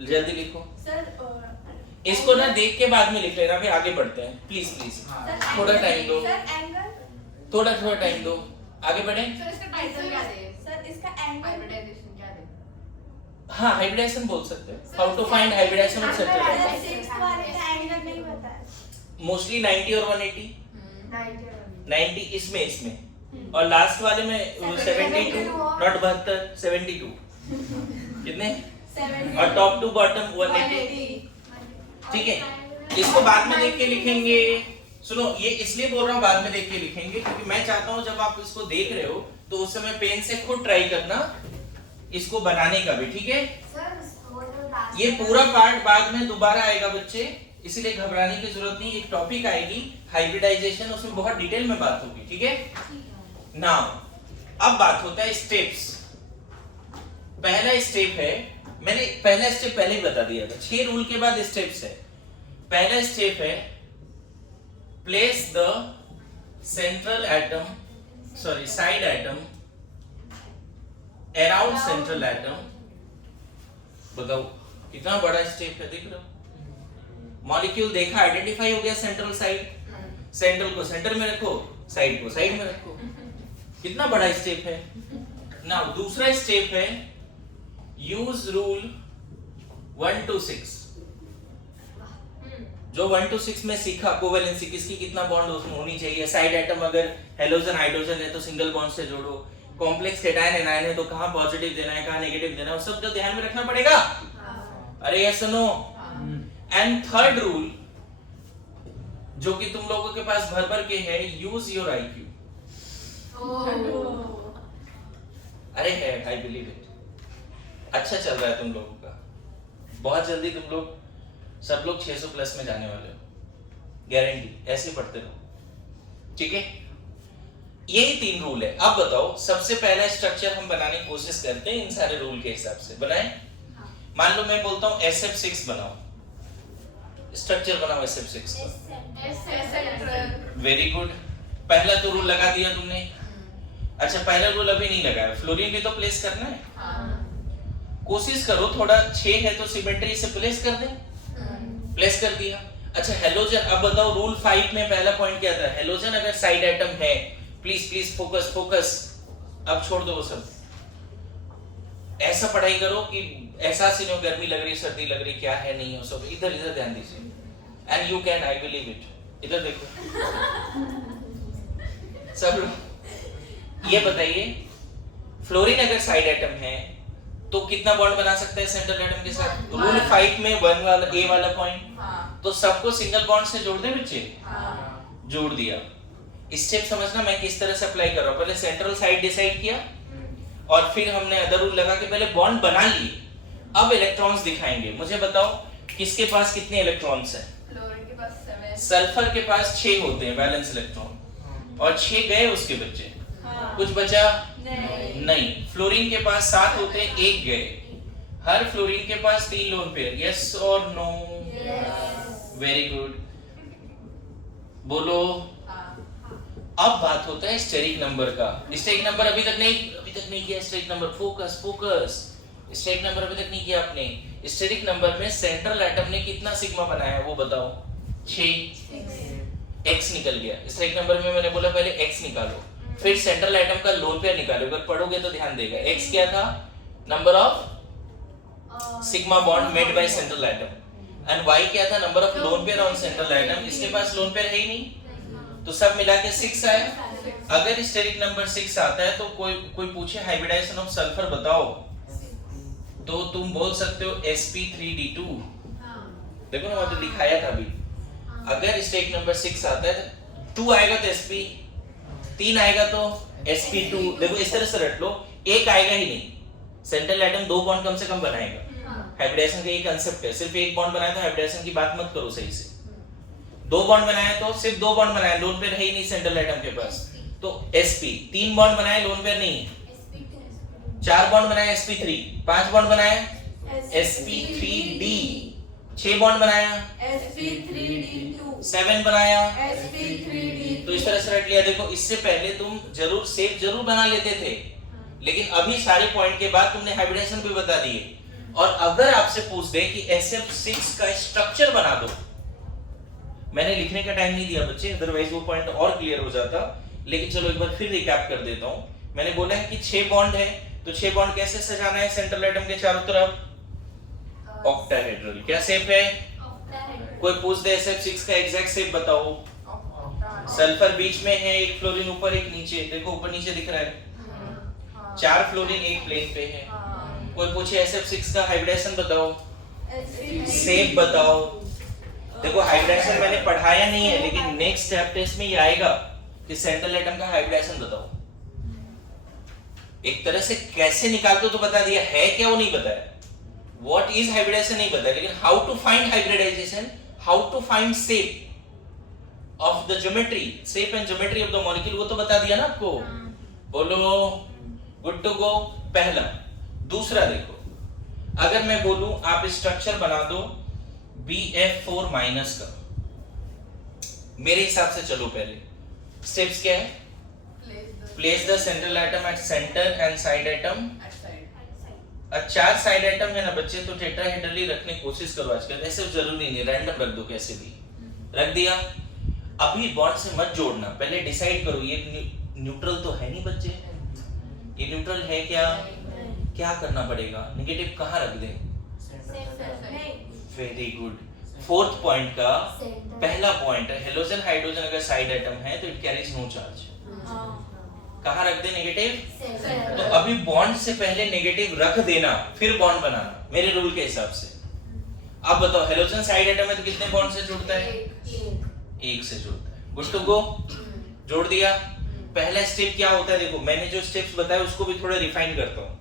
जल्दी लिखो। सर इसको ना देख के बाद में लिख लेना, अभी आगे बढ़ते हैं, प्लीज प्लीज थोड़ा टाइम दो, सर एंगल थोड़ा टाइम दो, आगे बढ़े। सर इसका टाइटल क्या दे? सर इसका एंगल हाइब्रिडाइजेशन क्या दे? हाँ हाइब्रिडाइजेशन बोल सकते हैं, how to find hybridisation of central sir 6 वाले का एंगल नहीं पता है। मोस्टली 90 और 180। 90 इसमें और लास्ट वाले में 72, नॉट 72, 72 कितने? 70 और टॉप टू बॉटम 180। ठीक है, इसको बाद में देख के लिखेंगे। सुनो, ये इसलिए बोल रहा हूँ बाद में देख के लिखेंगे क्योंकि मैं चाहता हूँ जब आप इसको देख रहे हो तो उस समय पेन से खुद ट्राई करना इसको बनाने का भी, ठीक है? ये पूरा पार्ट बाद में दोबारा आएगा बच्चे, इसलिए घबराने की जरूरत नहीं। एक टॉपिक आएगी हाइब्रिडाइजेशन, उसमें बहुत डिटेल में बात होगी, ठीक है? नाउ अब बात होता है स्टेप्स। पहला स्टेप है, मैंने पहला स्टेप पहले ही बता दिया था, 6 रूल के बाद स्टेप्स है। पहला स्टेप है place the central atom, sorry side atom around central atom. बताओ कितना बड़ा स्टेप है, देख रहे हो? मॉलिक्यूल देखा, आइडेंटिफाई हो गया सेंट्रल साइड, सेंट्रल को सेंटर में रखो, साइड को साइड में रखो, कितना बड़ा स्टेप है। नाउ दूसरा स्टेप है यूज रूल 1 to 6। जो 1 to 6 में सीखा, कोवेलेंसी किसकी कितना बॉन्ड उसमें होनी चाहिए, साइड एटम अगर हेलोजन हाइड्रोजन है तो सिंगल बॉन्ड से जोड़ो, कॉम्प्लेक्स केटायन एनायन है तो कहां पॉजिटिव देना है कहां नेगेटिव देना है, सब तो ध्यान में रखना पड़ेगा। अरे yes no? And third rule जो कि तुम लोगों के पास भर भर के है, यूज योर IQ। अरे है, आई बिलीव इट। अच्छा चल रहा है तुम लोगों का, बहुत जल्दी तुम लोग सब लोग 600 प्लस में जाने वाले हो, गारंटी। ऐसे पढ़ते रहो, ठीक है। यही 3 रूल है। अब बताओ, सबसे पहला स्ट्रक्चर हम बनाने की कोशिश करते हैं इन सारे रूल के हिसाब से। बनाएं? मान लो मैं बोलता हूं SF6 बनाओ, स्ट्रक्चर बनाओ SF6 का। वेरी गुड, पहला तो रूल लगा दिया तुमने। अच्छा, पहला रूल अभी नहीं लगाया, फ्लोरीन भी तो प्लेस करना है। कोशिश करो थोड़ा, 6 है तो सिमेट्री से प्लेस कर दे। प्लेस कर दिया। अच्छा, हेलोजन, अब बताओ रूल 5 में पहला पॉइंट क्या था? हेलोजन अगर साइड एटम है, प्लीज प्लीज फोकस फोकस, अब छोड़ दो वो सब। ऐसा पढ़ाई करो कि एहसास ही नहीं हो गर्मी लग रही, सर्दी लग रही, क्या है नहीं हो, सब इधर इधर ध्यान दीजिए। And you can, I believe it. इधर देखो सब लोग। ये बताइए, फ्लोरीन अगर साइड एटम है तो कितना बॉन्ड बना सकता है सेंट्रल एटम के साथ? रूल 5 में 1 वाला ए वाला पॉइंट, तो सबको सिंगल बॉन्ड से जोड़ दे बच्चे। जोड़ दिया। स्टेप समझना मैं किस तरह से अप्लाई कर रहा हूं। पहले सेंट्रल साइड डिसाइड किया और फिर हमने अदर रूल लगा के पहले बॉन्ड बना लिए। अब इलेक्ट्रॉन्स दिखाएंगे। मुझे बताओ किसके पास कितने इलेक्ट्रॉन्स हैं? फ्लोरीन के पास 7, सल्फर के पास 6 होते हैं वैलेंस इलेक्ट्रॉन, और 6 गए उसके बच्चे। कुछ बचा? नहीं। फ्लोरीन के पास 7 होते हैं, 1 गए। हर फ्लोरीन के पास 3 लोन पेयर। यस और नो? वेरी गुड, बोलो। अब बात होता है स्टेरिक नंबर का। स्टेरिक नंबर अभी तक नहीं किया। Steric number, focus focus. Steric number अभी तक नहीं किया आपने। स्टेरिक नंबर में सेंट्रल एटम ने कितना सिग्मा बनाया है वो बताओ? 6। x निकल गया। स्टेरिक नंबर में मैंने बोला पहले x निकालो, फिर सेंट्रल एटम का लोन पेयर निकालो। अगर पढ़ोगे तो ध्यान देगा। x क्या था? Number of sigma bond made by central atom. And y क्या था? Number of loan pair on central atom. इसके पास लोन पेयर है ही नहीं, तो सब मिला के 6 आया। अगर स्टेरिक नंबर 6 आता है तो कोई पूछे हाइब्रिडाइजेशन ऑफ सल्फर बताओ, तो तुम बोल सकते हो sp3d2। देखो ना, वो तो दिखाया था अभी। अगर स्टेरिक नंबर 6 आता है, 2 आएगा तो sp, 3 आएगा तो sp2। देखो इस तरह से रट लो, 1 आएगा ही नहीं। सेंट्रल एटम 2 बॉन्ड कम से कम बनाएगा। हाइब्रिडाइजेशन का ये कांसेप्ट है। सिर्फ 1 बॉन्ड बनाया तो हाइब्रिडाइजेशन की बात मत करो सही से। 2 बॉन्ड बनाए तो सिर्फ 2 बॉन्ड बनाए, लोन पेयर है ही नहीं सेंट्रल एटम के पास, तो sp। 3 बॉन्ड बनाए, लोन पेयर नहीं है। 4 बॉन्ड बनाए, sp3। 5 बॉन्ड बनाए, sp3d। 6 बॉन्ड बनाया, sp3d2। 7 बनाया, sp3d2। तो इस तरह से रट लिया। देखो इससे पहले तुम जरूर शेप जरूर बना लेते थे, लेकिन अभी सारे पॉइंट के बाद तुमने हाइब्रिडेशन भी बता दिए। और अगर आपसे पूछ दे कि SF6 का स्ट्रक्चर बना दो, मैंने लिखने का टाइम नहीं दिया बच्चे, अदरवाइज वो पॉइंट और क्लियर हो जाता। लेकिन चलो एक बार फिर रिकैप कर देता हूं। मैंने बोला है कि 6 बॉन्ड है, तो 6 बॉन्ड कैसे सजाना है सेंट्रल एटम के चारों तरफ? ऑक्टाहेड्रल। क्या शेप है? कोई पूछ दे SF6 का एग्जैक्ट शेप बताओ। सल्फर बीच में है, एक फ्लोरीन ऊपर एक नीचे। देखो ऊपर नीचे दिख रहा है। 4 फ्लोरीन एक प्लेन पे है। कोई पूछे SF6 का हाइब्रिडेशन बताओ, शेप बताओ। देखो हाइब्रिडेशन मैंने पढ़ाया नहीं है, लेकिन नेक्स्ट स्टेप टेस्ट में ये आएगा कि सेंट्रल एटम का हाइब्रिडेशन बताओ। एक तरह से कैसे निकालते हो तो बता दिया, है क्या वो नहीं बताया। व्हाट इज हाइब्रिडेशन नहीं बताया, लेकिन how to find hybridisation, how to find shape of the geometry, shape and geometry of the molecule, वो तो बता दिया ना आपको। बोलो, गुड टू गो। पहला। दूसरा देखो, अगर मैं बोलूं आप स्ट्रक्चर बना दो BF4 माइनस का, मेरे हिसाब से चलो पहले स्टेप्स क्या है? Place the central atom at centre and side atom. 4 side atom है ना बच्चे, तो टेट्राहेड्रली रखने की कोशिश करो आजकल। ऐसे जरूरी नहीं, रैंडम रख दो, कैसे भी रख दिया। अभी बॉन्ड से मत जोड़ना, पहले डिसाइड करो ये न्यूट्रल तो है नहीं बच्चे, ये न्यूट्रल है क्या? क्या करना पड़ेगा? नेगेटिव कहाँ रख दें? Very good. 4th पॉइंट का पहला पॉइंट है, हेलोजन हाइड्रोजन अगर साइड एटम है तो इट कैरीज नो चार्ज। कहाँ रख दे? नेगेटिव। तो अभी बॉन्ड से पहले नेगेटिव रख देना, फिर बॉन्ड बनाना, मेरे रूल के हिसाब से। अब बताओ हेलोजन साइड एटम है तो कितने बॉन्ड से जुड़ता है? एक से जुड़ता है। गुड टू गो, जोड़ दिया। पहला स्टेप क्या होता है, देखो मैंने जो स्टेप्स बताए उसको भी थोड़ा रिफाइन करता हूँ।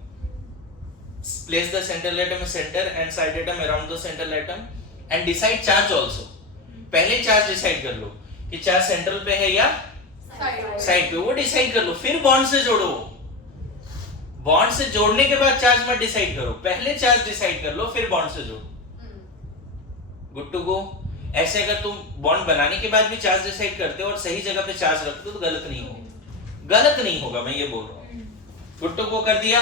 Place the central atom centre and side atom around the central atom and decide charge also. पहले चार्ज डिसाइड कर लो कि चार्ज सेंट्रल पे है या साइड पे, वो डिसाइड कर लो, फिर बॉन्ड से जोड़ो। बॉन्ड से जोड़ने के बाद चार्ज मत डिसाइड करो, पहले चार्ज डिसाइड कर लो फिर बॉन्ड से जोड़ो। Good to go. ऐसे अगर तुम बॉन्ड बनाने के बाद भी चार्ज डिसाइड करते हो और सही जगह पे चार्ज रखते हो तो गलत नहीं होगा, गलत नहीं होगा, मैं ये बोल रहा हूँ। गुड टू गो कर दिया,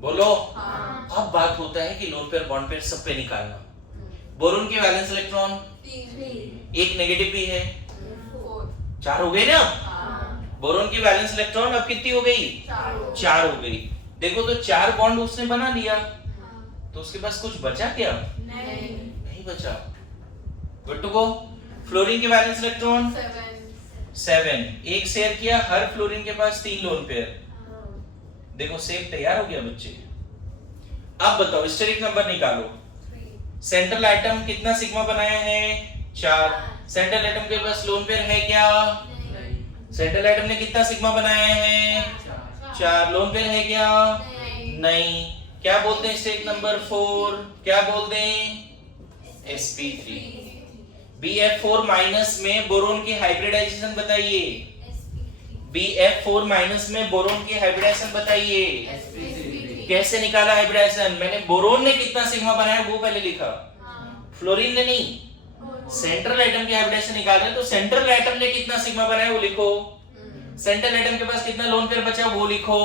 बोलो। अब बात होता है कि लोन पेयर बॉन्ड पेयर सब पे निकालना। बोरोन के वैलेंस इलेक्ट्रॉन एक नेगेटिव भी है, 4 हो गए ना। बोरोन की वैलेंस इलेक्ट्रॉन अब कितनी हो गई? 4 हो गई। देखो तो 4 बॉन्ड उसने बना लिया, तो उसके पास कुछ बचा क्या? नहीं बचा। Good to go. फ्लोरीन के वैलेंस इलेक्ट्रॉन 7, एक शेयर किया, हर फ्लोरीन के पास 3 लोन पेयर। देखो सेप तैयार हो गया बच्चे। अब बताओ स्टेरिक नंबर निकालो। सेंट्रल आइटम कितना सिग्मा बनाया है? 4। सेंट्रल आइटम के पास लोन पेयर है क्या? सेंट्रल आइटम ने कितना सिग्मा बनाया है? 4। लोन पेयर है क्या? नहीं। क्या बोलते हैं स्टेरिक नंबर 4? क्या बोलते हैं? sp3। Bf4 माइनस में बोरोन की हाइब्रिडाइजेशन बताइए। Bf4 माइनस में बोरोन की हाइब्रिडाइजेशन बताइए। कैसे निकाला हाइब्रिडाइजेशन? मैंने बोरोन ने कितना सिग्मा बनाया वो पहले लिखा, फ्लोरीन ने नहीं। सेंट्रल एटम की हाइब्रिडाइजेशन निकाल रहे हैं तो सेंट्रल एटम ने कितना सिग्मा बनाया वो लिखो। सेंट्रल एटम के पास कितना लोन पेयर बचा वो लिखो।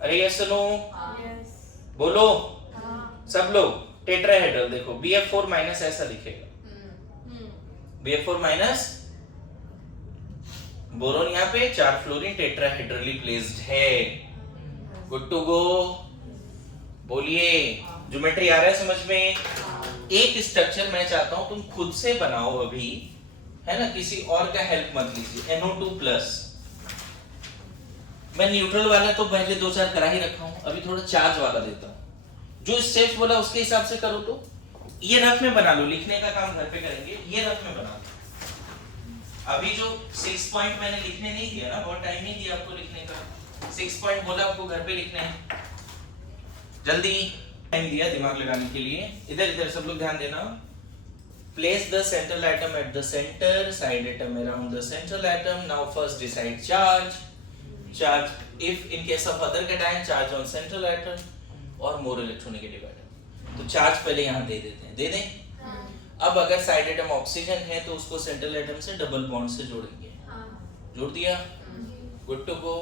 अरे यस नो बोलो सब लोग। टेट्राहेड्रल देखो Bf4 माइनस ऐसा लिखेगा, Bf4 माइनस बोरोन यहाँ पे 4 फ्लोरीन टेट्राहेड्रली प्लेस्ड है। Good to go. बोलिए ज्योमेट्री आ रहा है समझ में? एक स्ट्रक्चर मैं चाहता हूं तुम खुद से बनाओ अभी, है ना, किसी और का हेल्प मत लीजिए। NO2+। मैं न्यूट्रल वाला तो पहले 2-4 करा ही रखा हूं, अभी थोड़ा चार्ज वाला देता हूं। जो स्टेप्स बोला उसके हिसाब से करो। तो ये रफ में बना लो, लिखने का काम घर पे करेंगे, ये रफ में बना लो। अभी जो 6 पॉइंट मैंने लिखने नहीं दिया ना, बहुत टाइम नहीं दिया आपको लिखने का। 6 पॉइंट बोला आपको घर पे लिखने हैं, जल्दी टाइम दिया दिमाग लगाने के लिए। इधर इधर सब लोग ध्यान देना। Place the central atom at the centre, side atom around the central atom. Now first decide charge if in case of other cation charge on central atom और मोर इलेक्ट्रोनेगेटिव एटम। तो चार्ज पहले यहाँ दे देते हैं, दे दें। अब अगर side atom oxygen है तो उसको सेंट्रल एटम से डबल बॉन्ड से जोड़ेंगे। जोड़ दिया, गुड टू गो।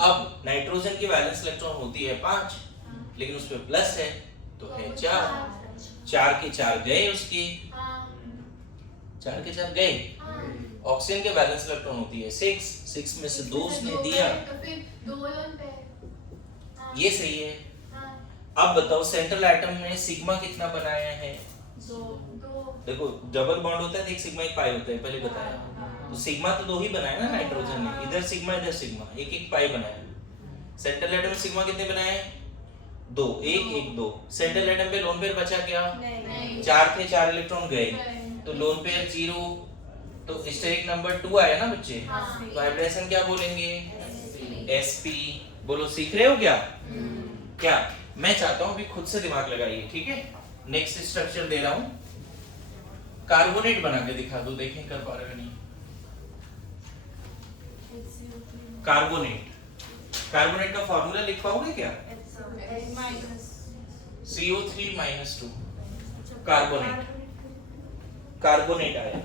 अब नाइट्रोजन की वैलेंस इलेक्ट्रॉन होती है 5, लेकिन उस पे प्लस है तो है 4। 4 के 4 गए उसके, 4 के 4 गए। ऑक्सीजन के वैलेंस इलेक्ट्रॉन होती है 6 में से 2 उसने दिया, ये सही है। अब बताओ सेंट्रल एटम में सिग्मा कितना बनाया है? 2। देखो डबल बॉन्ड होता है तो एक सिग्मा एक पाई होता है, पहले बताया। तो सिग्मा तो 2 ही बनाया ना नाइट्रोजन ने, इधर सिग्मा इधर सिग्मा, एक एक पाई बनाया। सेंट्रल एटम में सिग्मा कितने बनाए? 2, 1 1 2। सेंट्रल एटम पे लोन पेयर बचा क्या? 4 थे, 4 इलेक्ट्रॉन गए तो लोन पेयर 0, तो स्टेरिक नंबर 2 आया ना बच्चे। तो हाइब्रिडेशन क्या बोलेंगे? sp। बोलो सीख रहे हो क्या? क्या मैं चाहता हूं अभी खुद से दिमाग लगाइए, ठीक है। नेक्स्ट स्ट्रक्चर दे रहा हूं, कार्बोनेट बना के दिखा दो, देखें कर पा रहे नहीं। कार्बोनेट का फॉर्मूला लिख पाओगे क्या? CO3-2 कार्बोनेट आया,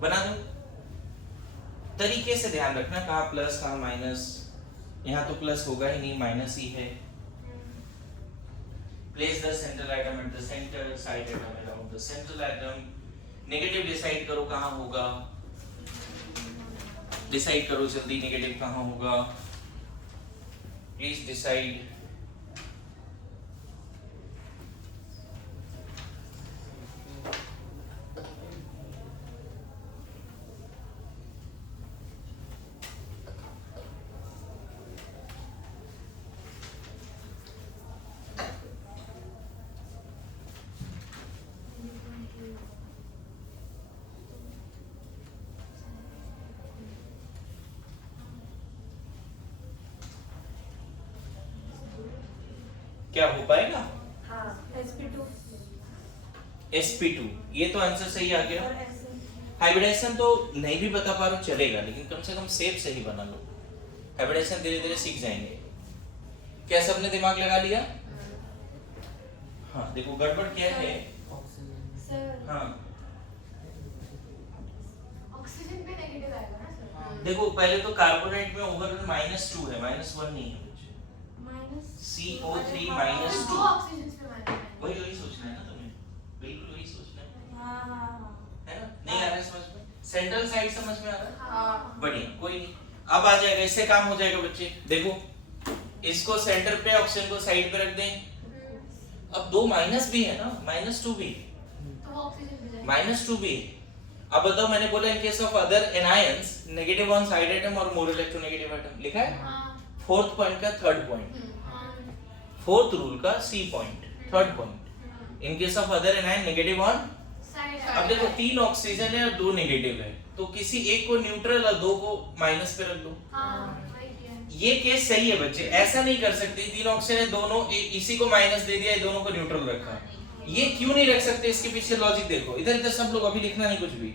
बना दो। तरीके से ध्यान रखना कहाँ प्लस कहाँ माइनस, यहाँ तो प्लस होगा ही नहीं, माइनस ही है। Place the central atom at the center, side atom around the central atom. Negative decide करो कहाँ होगा, डिसाइड करो जल्दी नेगेटिव कहाँ होगा, प्लीज डिसाइड। क्या हो पाएगा? हाँ sp2 sp2, ये तो आंसर सही आ गया। और ऐसे हाइब्रिडेशन तो नहीं भी बता पा रहे हो चलेगा, लेकिन कम से कम शेप सही बना लो। हाइब्रिडेशन धीरे धीरे सीख जाएंगे। क्या सबने दिमाग लगा लिया? हाँ देखो गड़बड़ क्या है। सर हाँ ऑक्सीजन पे नेगेटिव आएगा ना सर? देखो पहले तो कार्बोनेट में ओवर -2 है, -1 नहीं है। माइनस CO3 तो दो -2, ऑक्सीजन पे माइनस वही सोचना है ना तुम्हें, बिल्कुल वही सोचना है हाँ है ना? नहीं आ रहा है समझ में? सेंट्रल साइड समझ में आ रहा है? हाँ बढ़िया, कोई नहीं, अब आ जाएगा, इससे काम हो जाएगा बच्चे। देखो इसको सेंटर पे, ऑक्सीजन को साइड पे रख दें। अब दो माइनस भी है ना, -2 भी, तो वो ऑक्सीजन पे जाएगा। -2 भी। अब बताओ, मैंने बोला in case of other anions negative on side atom और मोर इलेक्ट्रोनेगेटिव एटम, लिखा है हाँ फोर्थ पॉइंट का थर्ड पॉइंट, हाँ फोर्थ रूल का C point, third point. In case of other anion negative on. Side अब देखो 3 ऑक्सीजन है और 2 नेगेटिव है, तो किसी एक को न्यूट्रल और 2 को माइनस पे रख दो। हाँ वही किया। ये केस सही है बच्चे, ऐसा नहीं कर सकते 3 ऑक्सीजन है, दोनों इसी को माइनस दे दिया, दोनों को न्यूट्रल रखा। ये क्यों नहीं रख सकते, इसके पीछे लॉजिक देखो। इधर इधर सब लोग अभी लिखना नहीं कुछ भी।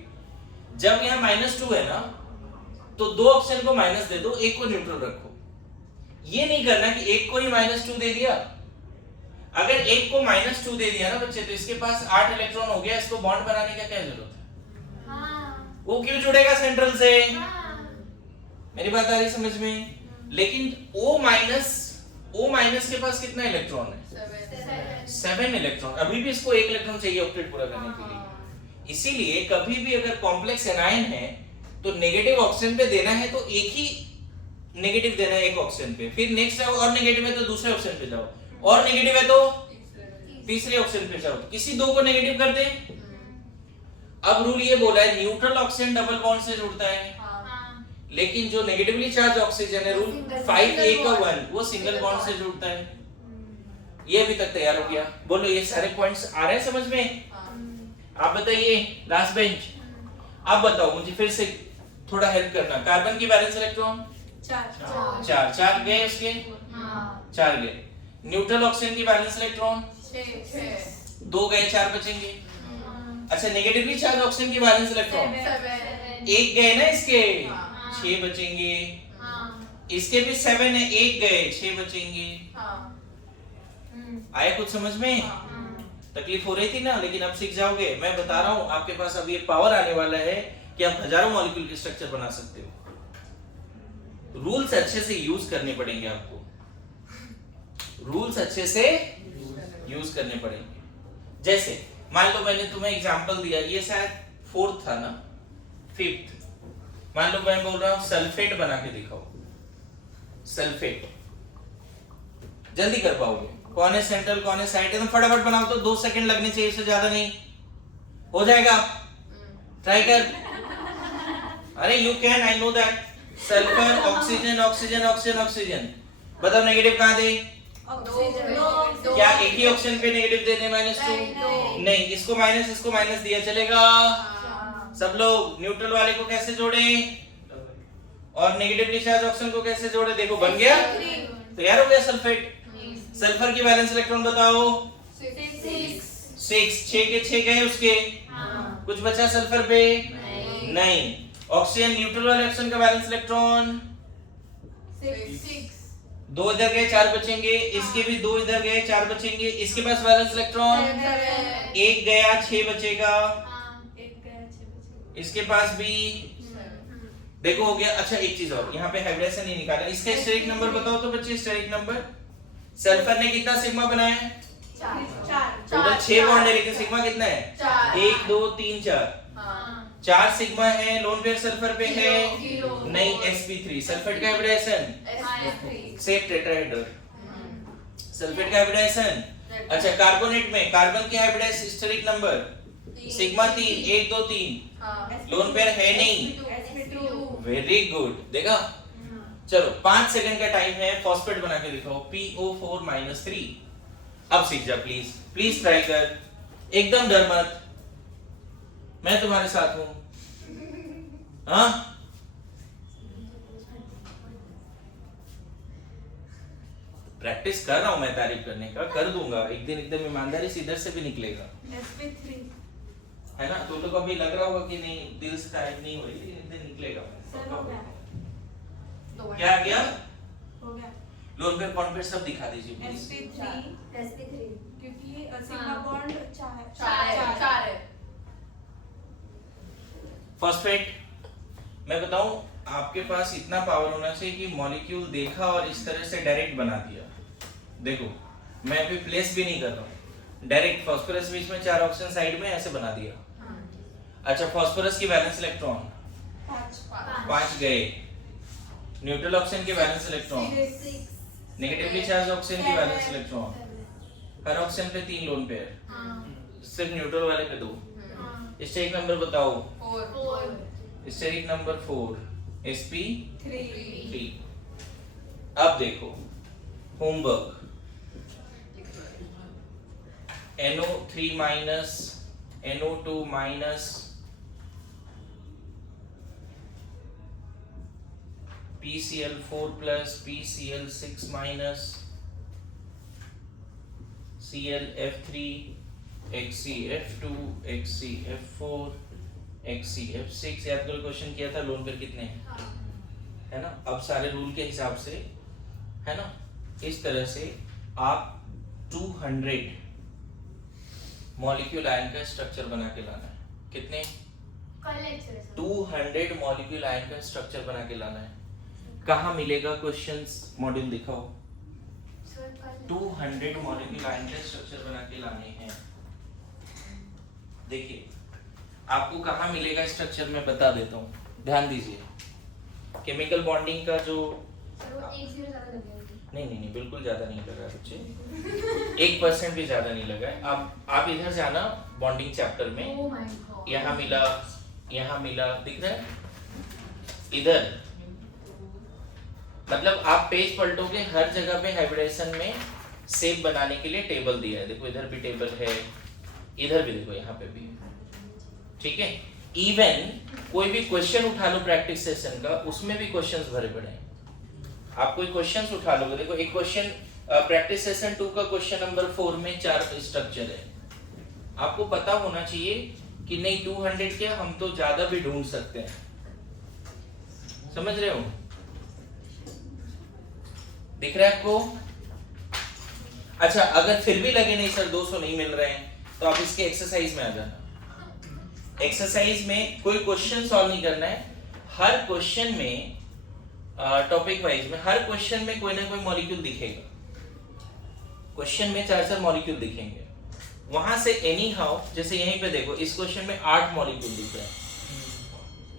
जब यहाँ -2 है ना, तो 2 ऑक्सीजन को माइनस दे दो, एक को न्यूट्रल रखो। ये नहीं करना कि एक को ही -2 दे दिया। अगर एक को -2 दे दिया ना बच्चे, तो इसके पास 8 इलेक्ट्रॉन हो गया, इसको बॉन्ड बनाने का क्या जरूरत है? हाँ वो क्यों जुड़ेगा सेंट्रल से? हाँ मेरी बात आ रही समझ में? लेकिन O माइनस के पास कितना इलेक्ट्रॉन है? 7 इलेक्ट्रॉन। अभी भी इसको 1 इलेक्ट्रॉन चाहिए ऑक्टेट पूरा करने के लिए। इसीलिए कभी भी अगर कॉम्प्लेक्स एनायन है, तो नेगेटिव ऑक्सीजन पे देना है तो एक ही नेगेटिव देना है, एक ऑक्सीजन पे। फिर नेक्स्ट और नेगेटिव है तो दूसरे ऑक्सीजन पे जाओ, और नेगेटिव है तो तीसरे ऑक्सीजन पे जाओ। किसी दो को नेगेटिव कर दे। अब रूल ये बोला है न्यूट्रल ऑक्सीजन डबल बॉन्ड से जुड़ता है, हाँ लेकिन जो नेगेटिवली चार्ज ऑक्सीजन है, रूल 5a का 1, वो सिंगल बॉन्ड से जुड़ता है। ये अभी तक तैयार हो गया। बोलो ये सारे पॉइंट्स आ रहे हैं समझ में? आप बताइए, लास्ट बेंच। आप बताओ मुझे, फिर से थोड़ा हेल्प करना। कार्बन की वैलेंस इलेक्ट्रॉन 4 4 गए उसके, हाँ 4 गए। न्यूट्रल ऑक्सीजन की वैलेंस इलेक्ट्रॉन 2 गए, 4 बचेंगे। अच्छा, नेगेटिवली चार्ज ऑक्सीजन की वैलेंस इलेक्ट्रॉन 1 गए ना, इसके 6 बचेंगे। इसके भी 7 है, 1 गए, 6 बचेंगे। आया कुछ समझ में? तकलीफ हो रही थी ना, लेकिन अब सीख जाओगे। मैं बता रहा हूं, आपके पास अब ये पावर आने वाला है कि आप हजारों मॉलिक्यूल के स्ट्रक्चर बना सकते हो। रूल्स अच्छे से यूज करने पड़ेंगे आपको, रूल्स अच्छे से यूज करने पड़ेंगे। जैसे मान लो मैंने तुम्हें एग्जांपल दिया, ये शायद 4th था ना, 5th। मान लो मैं बोल रहा हूं सल्फेट बना के दिखाओ। सल्फेट जल्दी कर पाओगे? कौन है सेंट्रल, कौन है साइड? एकदम फटाफट बनाओ तो 2 सेकंड लगने चाहिए, इससे ज्यादा नहीं। हो जाएगा? ट्राई कर। अरे you can, I know that. Sulphur, oxygen, oxygen, oxygen, oxygen. बताओ नेगेटिव कहां दे? ऑक्सीजन क्या एक ही ऑक्सीजन पे नेगेटिव दे दे -2? नहीं, इसको माइनस दिया चलेगा। सब लोग न्यूट्रल वाले को कैसे जोड़े और नेगेटिवली चार्ज ऑक्सीजन को कैसे जोड़े? देखो बन गया, तैयार हो गया सल्फेट। सल्फर की वैलेंस इलेक्ट्रॉन बताओ। 6 के 6 गए उसके, कुछ बचा सल्फर पे? नहीं। ऑक्सीजन, न्यूट्रल वाले ऑक्सीजन का वैलेंस इलेक्ट्रॉन 2 इधर गए, 4 बचेंगे। इसके भी 2 इधर गए, 4 बचेंगे। इसके पास वैलेंस इलेक्ट्रॉन 1 गया, 6 बचेगा। इसके पास भी देखो हो गया। अच्छा एक चीज और, यहाँ पे हाइब्रिडेशन नहीं निकाला, इसका स्टेरिक नंबर बताओ तो बच्चे। स्टेरिक नंबर, सल्फर ने कितना सिग्मा बनाया है? 4 टोटल 6 बॉन्ड है, लेकिन सिग्मा कितना है? 1 2 3 4। 4 सिग्मा है, लोन पेयर सल्फर पे है नहीं, sp3। सल्फेट का हाइब्रिडेशन सेफ टेट्राहेड्रल। सल्फेट का हाइब्रिडेशन। अच्छा कार्बोनेट में, कार्बन की hybridisation steric number sigma 3 1 2 3। Lone pair है नहीं। वेरी गुड, देखा? चलो 5 सेकंड का टाइम है, फॉस्फेट बना के दिखाओ। PO4 -3। अब सीख जा प्लीज, प्लीज ट्राई कर, एकदम डर मत, मैं तुम्हारे साथ हूं। हाँ प्रैक्टिस कर रहा हूँ मैं तारीफ करने का, कर दूंगा एक दिन एकदम ईमानदारी से इधर से भी निकलेगा, sp3 है ना। तो कभी लग रहा होगा कि नहीं दिल से तारीफ नहीं हो रही, लेकिन एक दिन निकलेगा। सर हो गया, क्या आ गया? हो गया लोन पेयर बॉन्ड पेयर सब दिखा दीजिए प्लीज। sp3 क्योंकि सिग्मा बॉन्ड 4 चार है। फॉस्फेट, मैं बताऊं आपके पास इतना पावर होना चाहिए कि मॉलिक्यूल देखा और इस तरह से डायरेक्ट बना दिया। देखो मैं अभी प्लेस भी नहीं कर रहा हूँ, डायरेक्ट फास्फोरस बीच में 4 ऑक्सीजन साइड में ऐसे बना दिया। अच्छा फास्फोरस की वैलेंस इलेक्ट्रॉन 5 गए, न्यूट्रल ऑक्सीजन के valence electron, negatively charge oxygen की वैलेंस इलेक्ट्रॉन, हर ऑक्सीजन पे 3 लोन पेयर, सिर्फ न्यूट्रल वाले पे 2। स्टेरिक नंबर बताओ, 4 स्टेरिक नंबर 4 sp3। अब देखो homework, NO3 minus NO2 minus PCl4 plus PCl6 minus ClF3 HCF2 HCF4 HCF6। याद करो क्वेश्चन किया था लोन पेयर कितने हैं, है ना। अब सारे रूल के हिसाब से, है ना, इस तरह से आप 200 मॉलिक्यूल आयन का स्ट्रक्चर बना के लाना है। कितने? 200 मॉलिक्यूल आयन का स्ट्रक्चर बना के लाना है। कहाँ मिलेगा क्वेश्चंस, मॉड्यूल दिखाओ। 200 मॉलिक्यूल आयन का स्ट्रक्चर बना के लाने हैं। देखिए आपको कहाँ मिलेगा स्ट्रक्चर, मैं बता देता हूँ, ध्यान दीजिए। केमिकल बॉन्डिंग का जो नहीं बिल्कुल ज्यादा नहीं लगा बच्चे, 1% भी ज्यादा नहीं लगा है। अब आप इधर जाना बॉन्डिंग चैप्टर में, यहाँ मिला दिख रहा है इधर, मतलब आप पेज पलटोगे हर जगह पे हाइब्रिडेशन में शेप बनाने के लिए टेबल दिया है। देखो इधर भी टेबल है, इधर भी देखो, यहाँ पे भी, ठीक है। इवन कोई भी क्वेश्चन उठा लो प्रैक्टिस सेशन का, उसमें भी क्वेश्चंस भरे पड़े हैं। आप कोई क्वेश्चंस उठा लोगे, देखो एक क्वेश्चन प्रैक्टिस सेशन 2 का क्वेश्चन नंबर 4 में 4 स्ट्रक्चर है। आपको पता होना चाहिए कि नहीं 200 क्या, हम तो ज्यादा भी ढूंढ सकते हैं, समझ रहे हो? दिख रहा है आपको? अच्छा अगर फिर भी लगे नहीं सर 200 नहीं मिल रहे हैं, तो आप इसके एक्सरसाइज में आ जाना। एक्सरसाइज में कोई क्वेश्चन सॉल्व नहीं करना है, हर क्वेश्चन में टॉपिक वाइज में हर क्वेश्चन में कोई ना कोई मॉलिक्यूल दिखेगा। क्वेश्चन में 4 मॉलिक्यूल दिखेंगे, वहां से एनी हाउ, जैसे यहीं पे देखो इस क्वेश्चन में 8 मॉलिक्यूल दिख रहे हैं,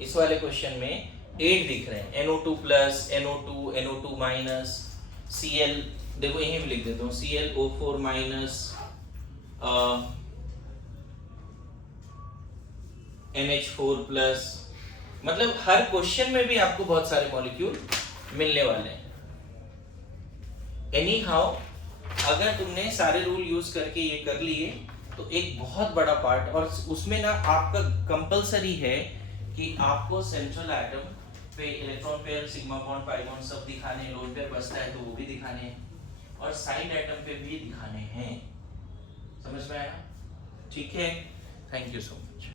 इस वाले क्वेश्चन में 8 दिख रहे हैं, NO2 plus NO2 NO2 minus Cl, देखो यहीं भी लिख देता हूँ ClO4 माइनस NH4 प्लस, मतलब हर क्वेश्चन में भी आपको बहुत सारे मॉलिक्यूल मिलने वाले हैं। एनी हाउ अगर तुमने सारे रूल यूज करके ये कर लिए तो एक बहुत बड़ा पार्ट, और उसमें ना आपका कंपलसरी है कि आपको सेंट्रल एटम पे electron pair, sigma bond, pi bond सब दिखाने हैं। लोन पेयर बचता है तो वो भी दिखाने हैं, और साइड एटम पे भी दिखाने हैं। समझ में आया? ठीक है, थैंक यू सो मच।